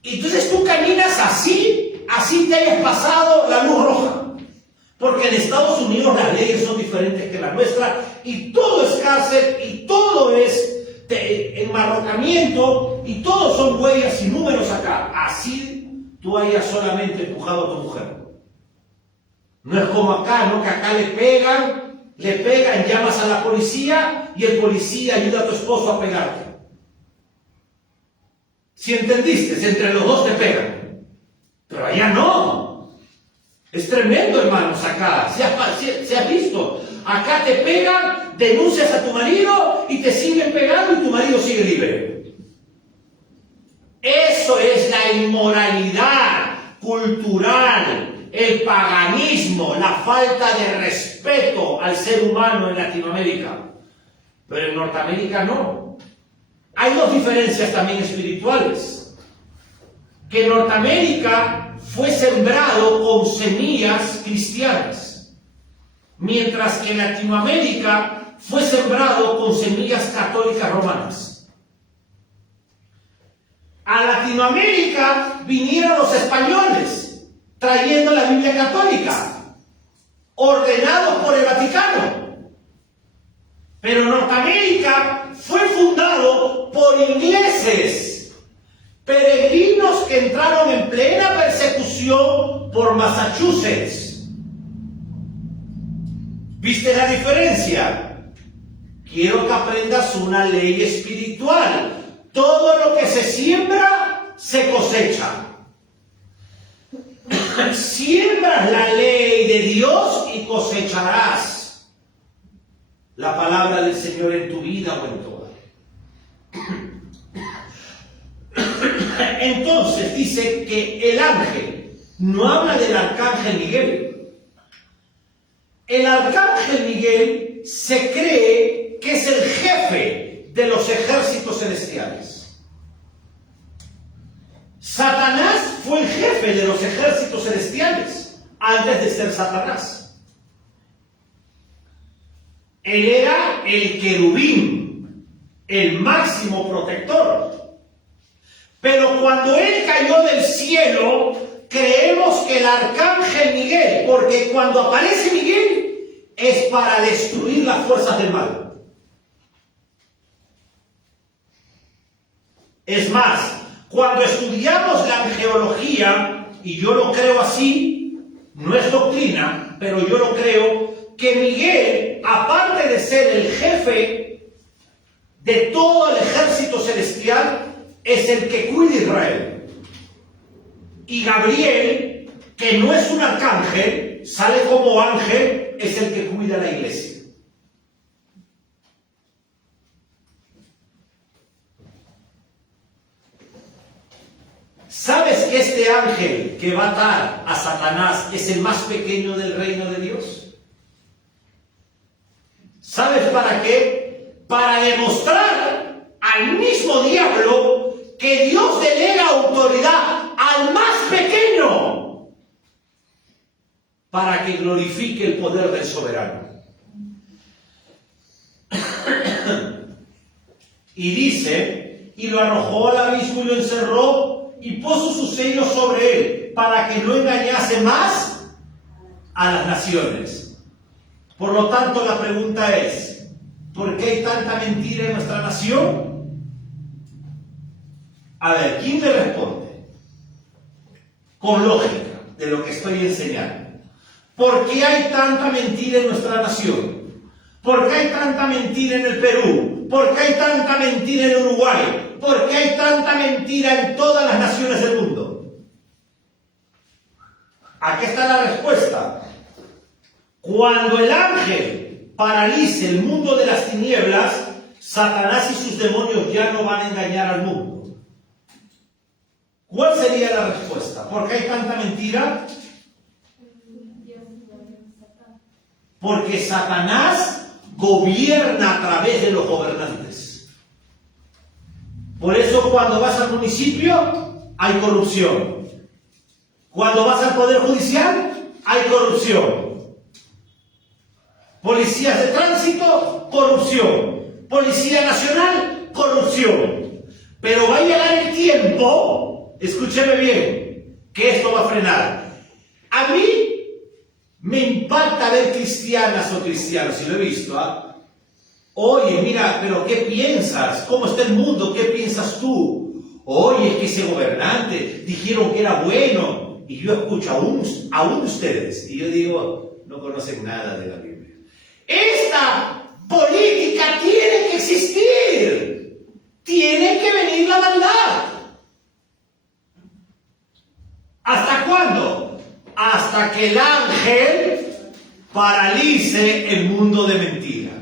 Y entonces tú caminas así te hayas pasado la luz roja. Porque en Estados Unidos las leyes son diferentes que la nuestra y todo es cárcel y todo es enmarrocamiento y todos son huellas y números acá. Así tú hayas solamente empujado a tu mujer. No es como acá, ¿no? Que acá le pegan, llamas a la policía y el policía ayuda a tu esposo a pegarte. Si entendiste, entre los dos te pegan. Pero allá no. Es tremendo, hermanos, acá. Se ha visto. Acá te pegan, denuncias a tu marido y te siguen pegando y tu marido sigue libre. Eso es la inmoralidad cultural, el paganismo, la falta de respeto al ser humano en Latinoamérica. Pero en Norteamérica no. Hay dos diferencias también espirituales. Que en Norteamérica fue sembrado con semillas cristianas, mientras que en Latinoamérica fue sembrado con semillas católicas romanas. A Latinoamérica vinieron los españoles trayendo la Biblia católica, ordenados por el Vaticano. Pero Norteamérica fue fundado por ingleses, peregrinos que entraron en plena persecución por Massachusetts. ¿Viste la diferencia? Quiero que aprendas una ley espiritual. Todo lo que se siembra, se cosecha. Siembras la ley de Dios y cosecharás la palabra del Señor en tu vida o en toda. Entonces dice que el ángel, no habla del arcángel Miguel. El arcángel Miguel se cree que es el jefe de los ejércitos celestiales. Satanás fue el jefe de los ejércitos celestiales antes de ser Satanás. Él era el querubín, el máximo protector. Pero cuando él cayó del cielo, creemos que el arcángel Miguel, porque cuando aparece Miguel es para destruir las fuerzas del mal. Es más, cuando estudiamos la angeología, y yo lo creo así, no es doctrina, pero yo lo creo, que Miguel, aparte de ser el jefe de todo el ejército celestial, es el que cuida a Israel. Y Gabriel, que no es un arcángel, sale como ángel, es el que cuida a la iglesia. ¿Sabes que este ángel que va a atar a Satanás es el más pequeño del reino de Dios? ¿Sabes para qué? Para demostrar al mismo diablo que Dios delega autoridad al más pequeño para que glorifique el poder del soberano. Y dice, y lo arrojó al abismo y lo encerró y puso su sello sobre él para que no engañase más a las naciones. Por lo tanto, la pregunta es, ¿por qué hay tanta mentira en nuestra nación? A ver, ¿quién me responde? Con lógica de lo que estoy enseñando. ¿Por qué hay tanta mentira en nuestra nación? ¿Por qué hay tanta mentira en el Perú? ¿Por qué hay tanta mentira en Uruguay? ¿Por qué hay tanta mentira en todas las naciones del mundo? Aquí está la respuesta. Cuando el ángel paralice el mundo de las tinieblas, Satanás y sus demonios ya no van a engañar al mundo. ¿Cuál sería la respuesta? ¿Por qué hay tanta mentira? Porque Satanás gobierna a través de los gobernantes. Por eso cuando vas al municipio hay corrupción. Cuando vas al Poder Judicial hay corrupción. Policías de tránsito, corrupción. Policía Nacional, corrupción. Pero va a llegar el tiempo, escúcheme bien, que esto va a frenar. A mí me impacta ver cristianas o cristianos, y lo he visto, ¿ah? Oye, mira, pero ¿qué piensas? ¿Cómo está el mundo? ¿Qué piensas tú? Oye, es que ese gobernante dijeron que era bueno. Y yo escucho aún ustedes, y yo digo, no conocen nada de la Biblia. Esta política tiene que existir. Tiene que venir la maldad. ¿Hasta cuándo? Hasta que el ángel paralice el mundo de mentira.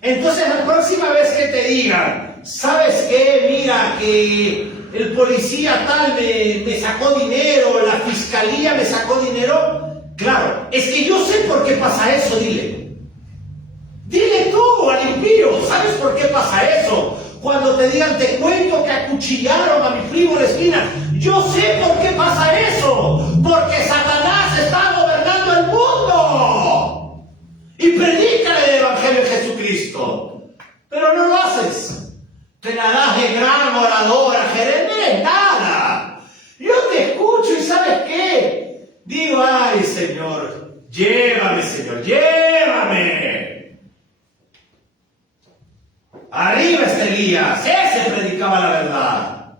Entonces la próxima vez que te digan, ¿sabes qué? Mira que el policía tal me sacó dinero, la fiscalía me sacó dinero. Claro, es que yo sé por qué pasa eso, dile. Dile tú al impío, ¿sabes por qué pasa eso? Cuando te digan, te cuento que acuchillaron a mi primo en la esquina. Yo sé por qué pasa eso. Porque Satanás está gobernando el mundo. Y predícale el Evangelio de Jesucristo. Pero no lo haces. Te la das de gran oradora, Jerez, no eres nada. Yo te escucho y ¿sabes qué? Digo, ay Señor, llévame Señor, llévame. Arriba este Elías, ese predicaba la verdad.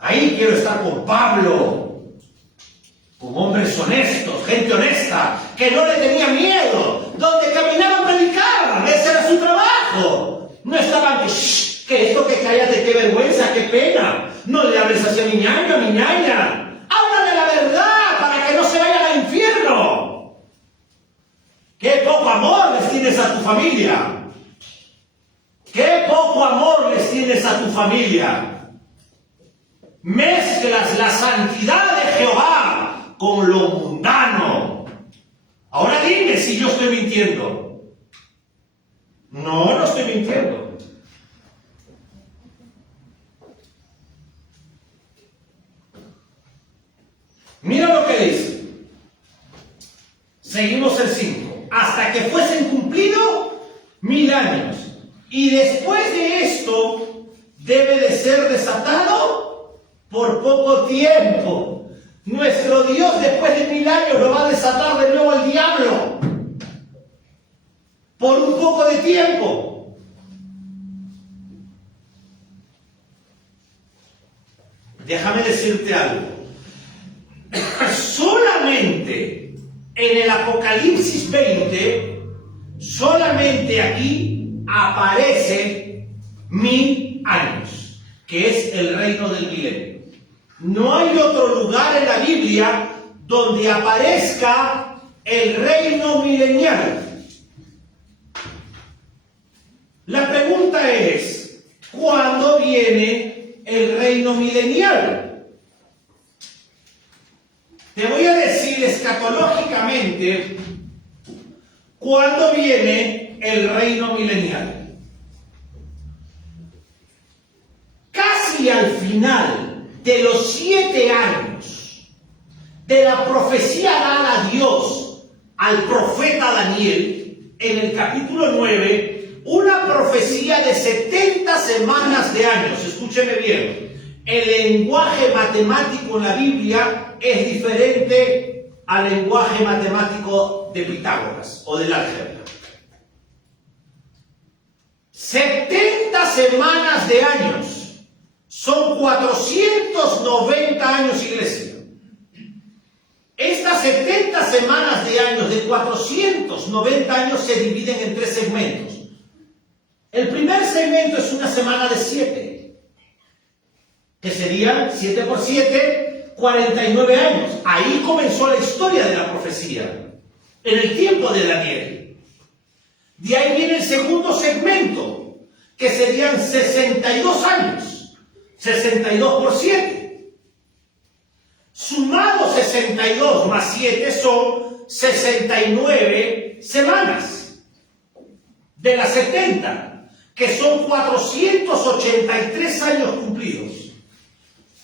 Ahí quiero estar con Pablo, con hombres honestos, gente honesta, que no le tenía miedo, donde caminaban predicaban, ese era su trabajo. No estaban que esto, que cállate, qué vergüenza, qué pena. No le hables así a mi ñaño, a mi ñaña. Háblale la verdad para que no se vayan al infierno. Qué poco amor les tienes a tu familia. Qué poco amor les tienes a tu familia. Mezclas la santidad de Jehová con lo mundano. Ahora dime si yo estoy mintiendo. No, no estoy mintiendo. Mira lo que dice. Seguimos el 5. Hasta que fuesen cumplidos 1000 años. Y después de esto, debe de ser desatado por poco tiempo. Nuestro Dios, después de 1000 años, lo va a desatar de nuevo al diablo. Por un poco de tiempo. Déjame decirte algo. Solo Apocalipsis 20, solamente aquí aparece 1000 años, que es el reino del milenio. No hay otro lugar en la Biblia donde aparezca el reino milenial. La pregunta es, ¿cuándo viene el reino milenial? Te voy a decir escatológicamente cuándo viene el reino milenial. Casi al final de los 7 años de la profecía dada a Dios al profeta Daniel, en el capítulo 9, una profecía de 70 semanas de años. Escúcheme bien, el lenguaje matemático en la Biblia es diferente al lenguaje matemático de Pitágoras o del álgebra. 70 semanas de años son 490 años, iglesia. Estas 70 semanas de años de 490 años se dividen en 3 segmentos. El primer segmento es una semana de 7, que serían 7 por 7, 49 años. Ahí comenzó la historia de la profecía, en el tiempo de Daniel. De ahí viene el segundo segmento, que serían 62 años, 62 por 7. Sumado 62 más 7 son 69 semanas de las 70. Que son 483 años cumplidos.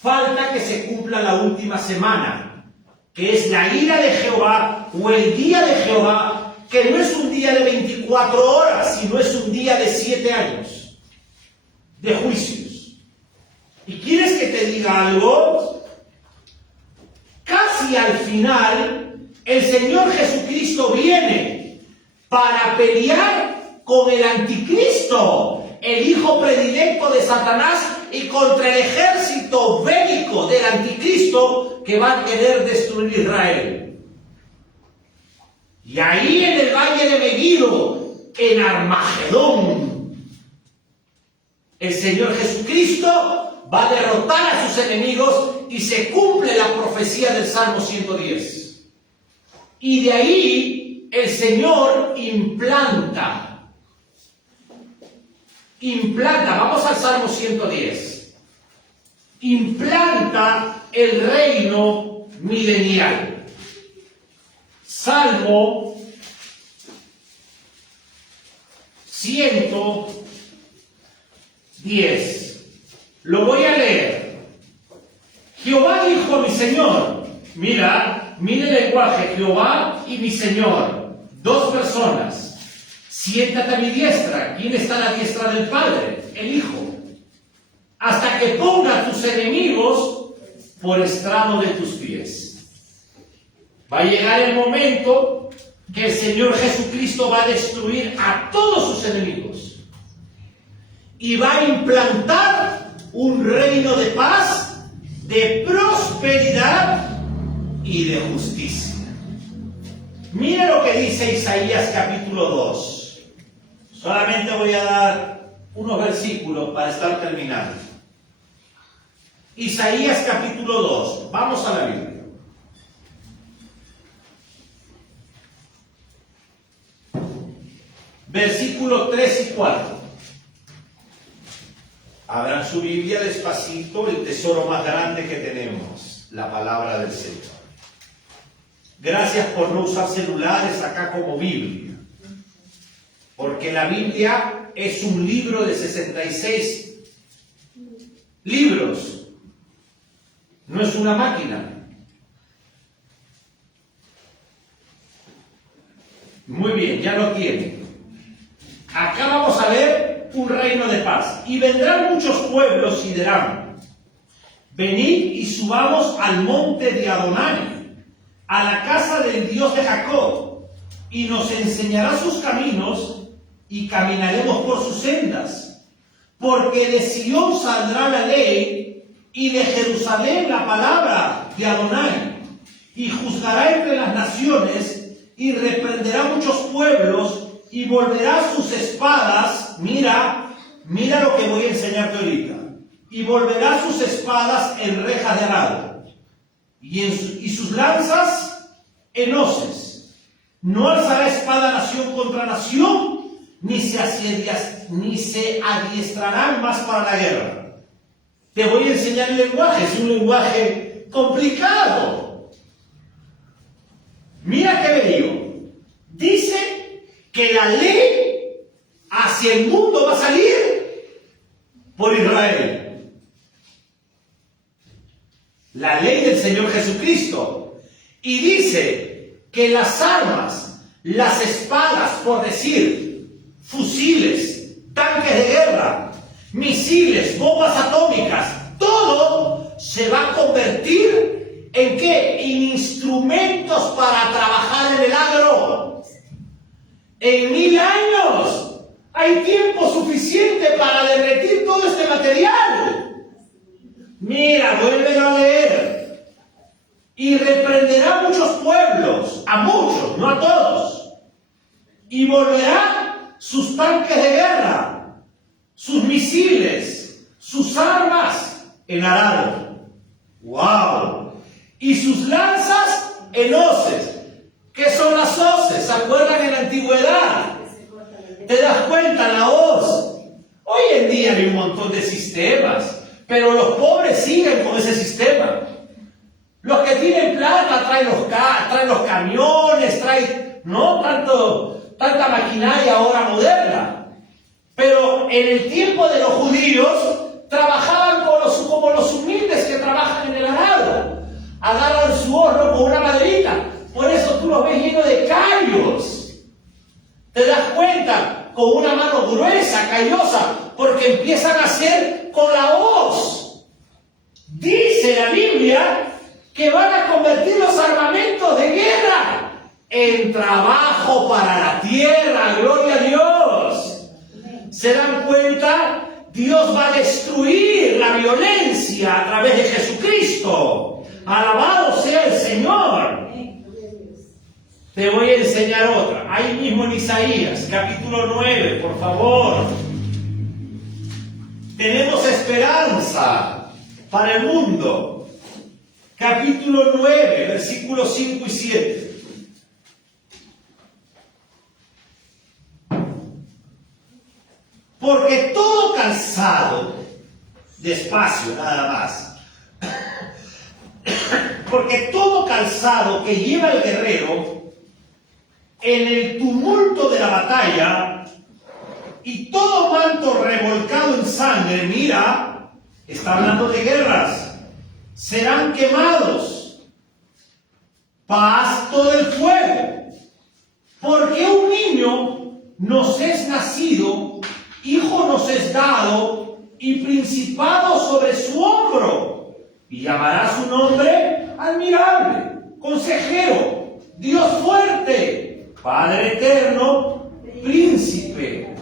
Falta que se cumpla la última semana, que es la ira de Jehová o el día de Jehová, que no es un día de 24 horas, sino es un día de 7 años de juicios. ¿Y quieres que te diga algo? Casi al final, el Señor Jesucristo viene para pelear con el anticristo, el hijo predilecto de Satanás, y contra el ejército bélico del anticristo que va a querer destruir Israel. Y ahí en el valle de Megiddo, en Armagedón, el Señor Jesucristo va a derrotar a sus enemigos y se cumple la profecía del Salmo 110. Y de ahí el Señor implanta, vamos al Salmo 110, implanta el reino milenial. Salmo 110, lo voy a leer. Jehová dijo a mi Señor, mira el lenguaje, Jehová y mi Señor, 2 personas. Siéntate a mi diestra. ¿Quién está a la diestra del Padre? El Hijo. Hasta que ponga a tus enemigos por estrado de tus pies. Va a llegar el momento que el Señor Jesucristo va a destruir a todos sus enemigos. Y va a implantar un reino de paz, de prosperidad y de justicia. Mire lo que dice Isaías capítulo 2. Solamente voy a dar unos versículos para estar terminando. Isaías capítulo 2. Vamos a la Biblia. Versículos 3 y 4. Abran su Biblia despacito, el tesoro más grande que tenemos, la palabra del Señor. Gracias por no usar celulares acá como Biblia. Porque la Biblia es un libro de 66 libros. No es una máquina. Muy bien, ya lo tienen. Acá vamos a ver un reino de paz. Y vendrán muchos pueblos y dirán, venid y subamos al monte de Adonai, a la casa del Dios de Jacob, y nos enseñará sus caminos, y caminaremos por sus sendas, porque de Sión saldrá la ley, y de Jerusalén la palabra de Adonai, y juzgará entre las naciones, y reprenderá muchos pueblos y volverá sus espadas, mira lo que voy a enseñarte ahorita, y volverá sus espadas en rejas de arado y sus lanzas en hoces. No alzará espada nación contra nación, ni se adiestrarán más para la guerra. Te voy a enseñar el lenguaje, es un lenguaje complicado. Mira qué bello. Dice que la ley hacia el mundo va a salir por Israel. La ley del Señor Jesucristo. Y dice que las armas, las espadas, por decir, fusiles, tanques de guerra, misiles, bombas atómicas, todo se va a convertir ¿en qué? En instrumentos para trabajar en el agro. En 1000 años hay tiempo suficiente para derretir todo este material. Mira, vuélvelo a leer. Y reprenderá a muchos pueblos, a muchos, no a todos. Y volverá sus tanques de guerra, sus misiles, sus armas en arado. ¡Wow! Y sus lanzas en hoces. ¿Qué son las hoces? ¿Se acuerdan en la antigüedad? ¿Te das cuenta? La hoz. Hoy en día hay un montón de sistemas, pero los pobres siguen con ese sistema. Los que tienen plata traen los camiones, traen no tanta maquinaria ahora moderna. Pero en el tiempo de los judíos trabajaban como los humildes que trabajan en el arado. Agarran su horno con una maderita. Por eso tú los ves llenos de callos. ¿Te das cuenta? Con una mano gruesa, callosa, porque empiezan a hacer con la hoz. Dice la Biblia que van a convertir los armamentos de guerra en trabajo para la tierra. ¡Gloria a Dios! ¿Se dan cuenta? Dios va a destruir la violencia a través de Jesucristo. Alabado sea el Señor. Te voy a enseñar otra. Ahí mismo en Isaías, capítulo 9, por favor. Tenemos esperanza para el mundo. Capítulo 9, versículos 5 y 7. Porque todo calzado, despacio nada más, porque todo calzado que lleva el guerrero en el tumulto de la batalla y todo manto revolcado en sangre, mira, está hablando de guerras, serán quemados, pasto del fuego, porque un niño nos es nacido, hijo nos es dado, y principado sobre su hombro, y llamará su nombre admirable, consejero, Dios fuerte, Padre eterno, príncipe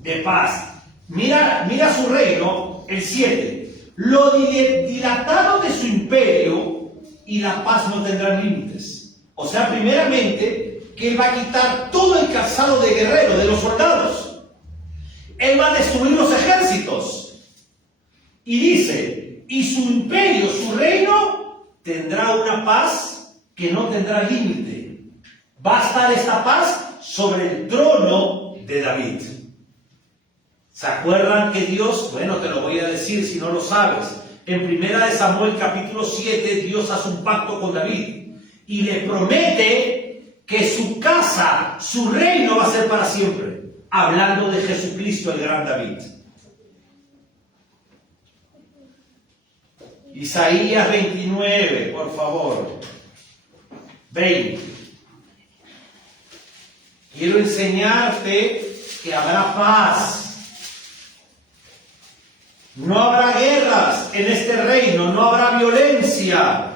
de paz. Mira su reino, el 7. Lo dilatado de su imperio y la paz no tendrán límites. O sea, primeramente, que Él va a quitar todo el calzado de guerrero, de los soldados. Él va a destruir los ejércitos. Y dice, y su imperio, su reino, tendrá una paz que no tendrá límite. Va a estar esta paz sobre el trono de David. ¿Se acuerdan que Dios, bueno, te lo voy a decir si no lo sabes, en 1 Samuel capítulo 7, Dios hace un pacto con David y le promete que su casa, su reino va a ser para siempre, hablando de Jesucristo, el gran David. Isaías 29, por favor. 20. Quiero enseñarte que habrá paz. No habrá guerras en este reino, no habrá violencia,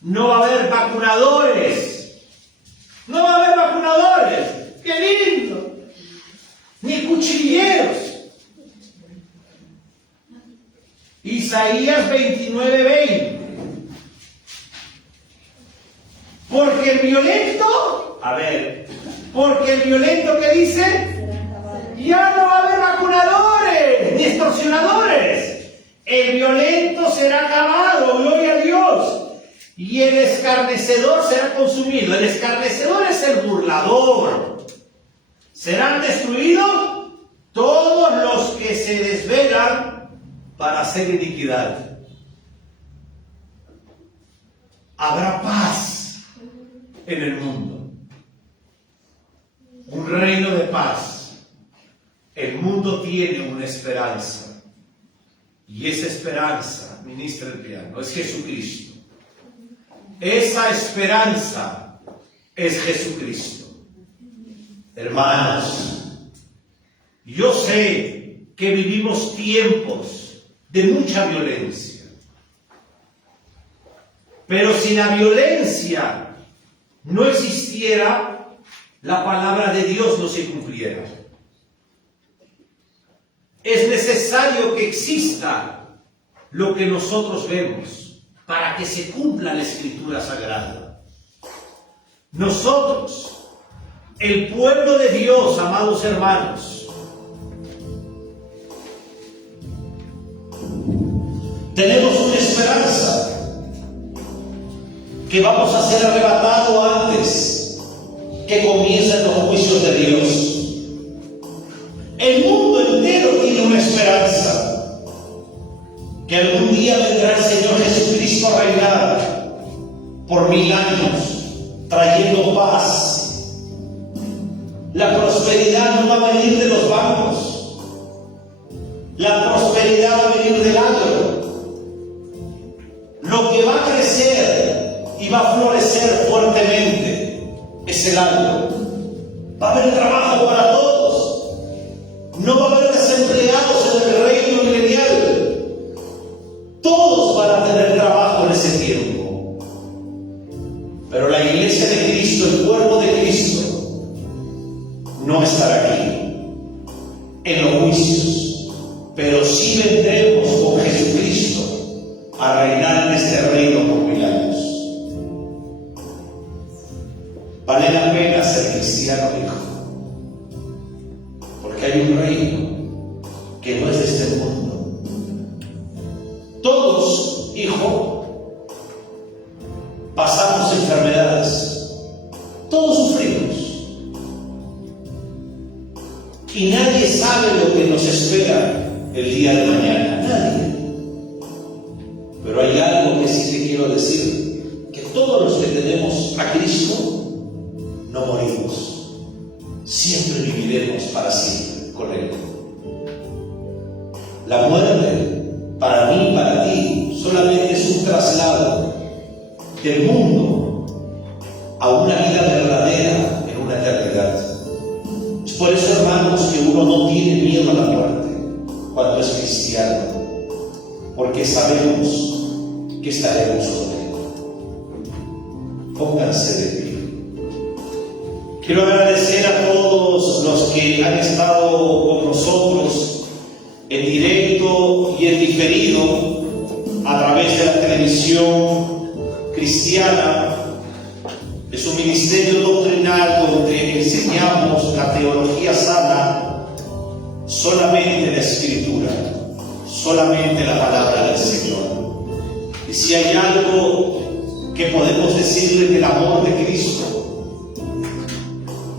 no va a haber vacunadores. No va a haber vacunadores. ¡Qué lindo! Ni cuchilleros. Isaías 29:20. Porque el violento, A ver, porque el violento, ¿qué dice? Ya no va a haber vacunadores ni extorsionadores. El violento será acabado, gloria a Dios. Y el escarnecedor será consumido. El escarnecedor es el burlador. Serán destruidos todos los que se desvelan para hacer iniquidad. Habrá paz en el mundo. Un reino de paz. El mundo tiene una esperanza. Y esa esperanza, ministra el piano, es Jesucristo. Esa esperanza es Jesucristo. Hermanos, yo sé que vivimos tiempos de mucha violencia. Pero si la violencia no existiera, la palabra de Dios no se cumpliera. Es necesario que exista lo que nosotros vemos para que se cumpla la Escritura Sagrada. Nosotros, el pueblo de Dios, amados hermanos, tenemos una esperanza, que vamos a ser arrebatados antes que comiencen los juicios de Dios. El mundo entero tiene una esperanza, que algún día vendrá el Señor Jesucristo a reinar por 1000 años, trayendo paz. La prosperidad no va a venir de los bancos, la prosperidad va a venir del agro. Lo que va a crecer y va a florecer fuertemente es el agro. Va a haber trabajo para todos. No va a haber desempleados en el reino milenial. Todos van a tener trabajo en ese tiempo. Pero la iglesia de Cristo, el cuerpo de Cristo, no estará aquí en los juicios. Pero sí vendremos con Jesucristo a reinar en este reino por 1000 años. Vale la pena ser cristiano, hijo. Porque hay un reino que no es de este mundo. Todos, hijo, pasamos enfermedades. Todos sufrimos. Y nadie sabe lo que nos espera el día de mañana. Nadie. Pero hay algo que sí te quiero decir. Que todos los que tenemos a Cristo no morimos. Siempre viviremos para siempre con Él. La muerte, para mí y para ti, solamente es un traslado del mundo a una vida verdadera en una eternidad. Es por eso, hermanos, que uno no tiene miedo a la muerte cuando es cristiano, porque sabemos que estaremos con Él. Pónganse de pie. Quiero agradecer a todos los que han estado con nosotros en directo y en diferido a través de la televisión cristiana. Es un ministerio doctrinal donde enseñamos la teología sana, solamente la Escritura, solamente la palabra del Señor. Y si hay algo que podemos decirle del amor de Cristo,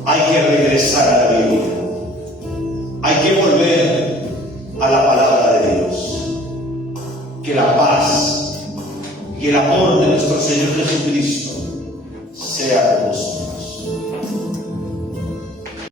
hay que regresar a la Biblia. Hay que volver a la palabra de Dios. Que la paz y el amor de nuestro Señor Jesucristo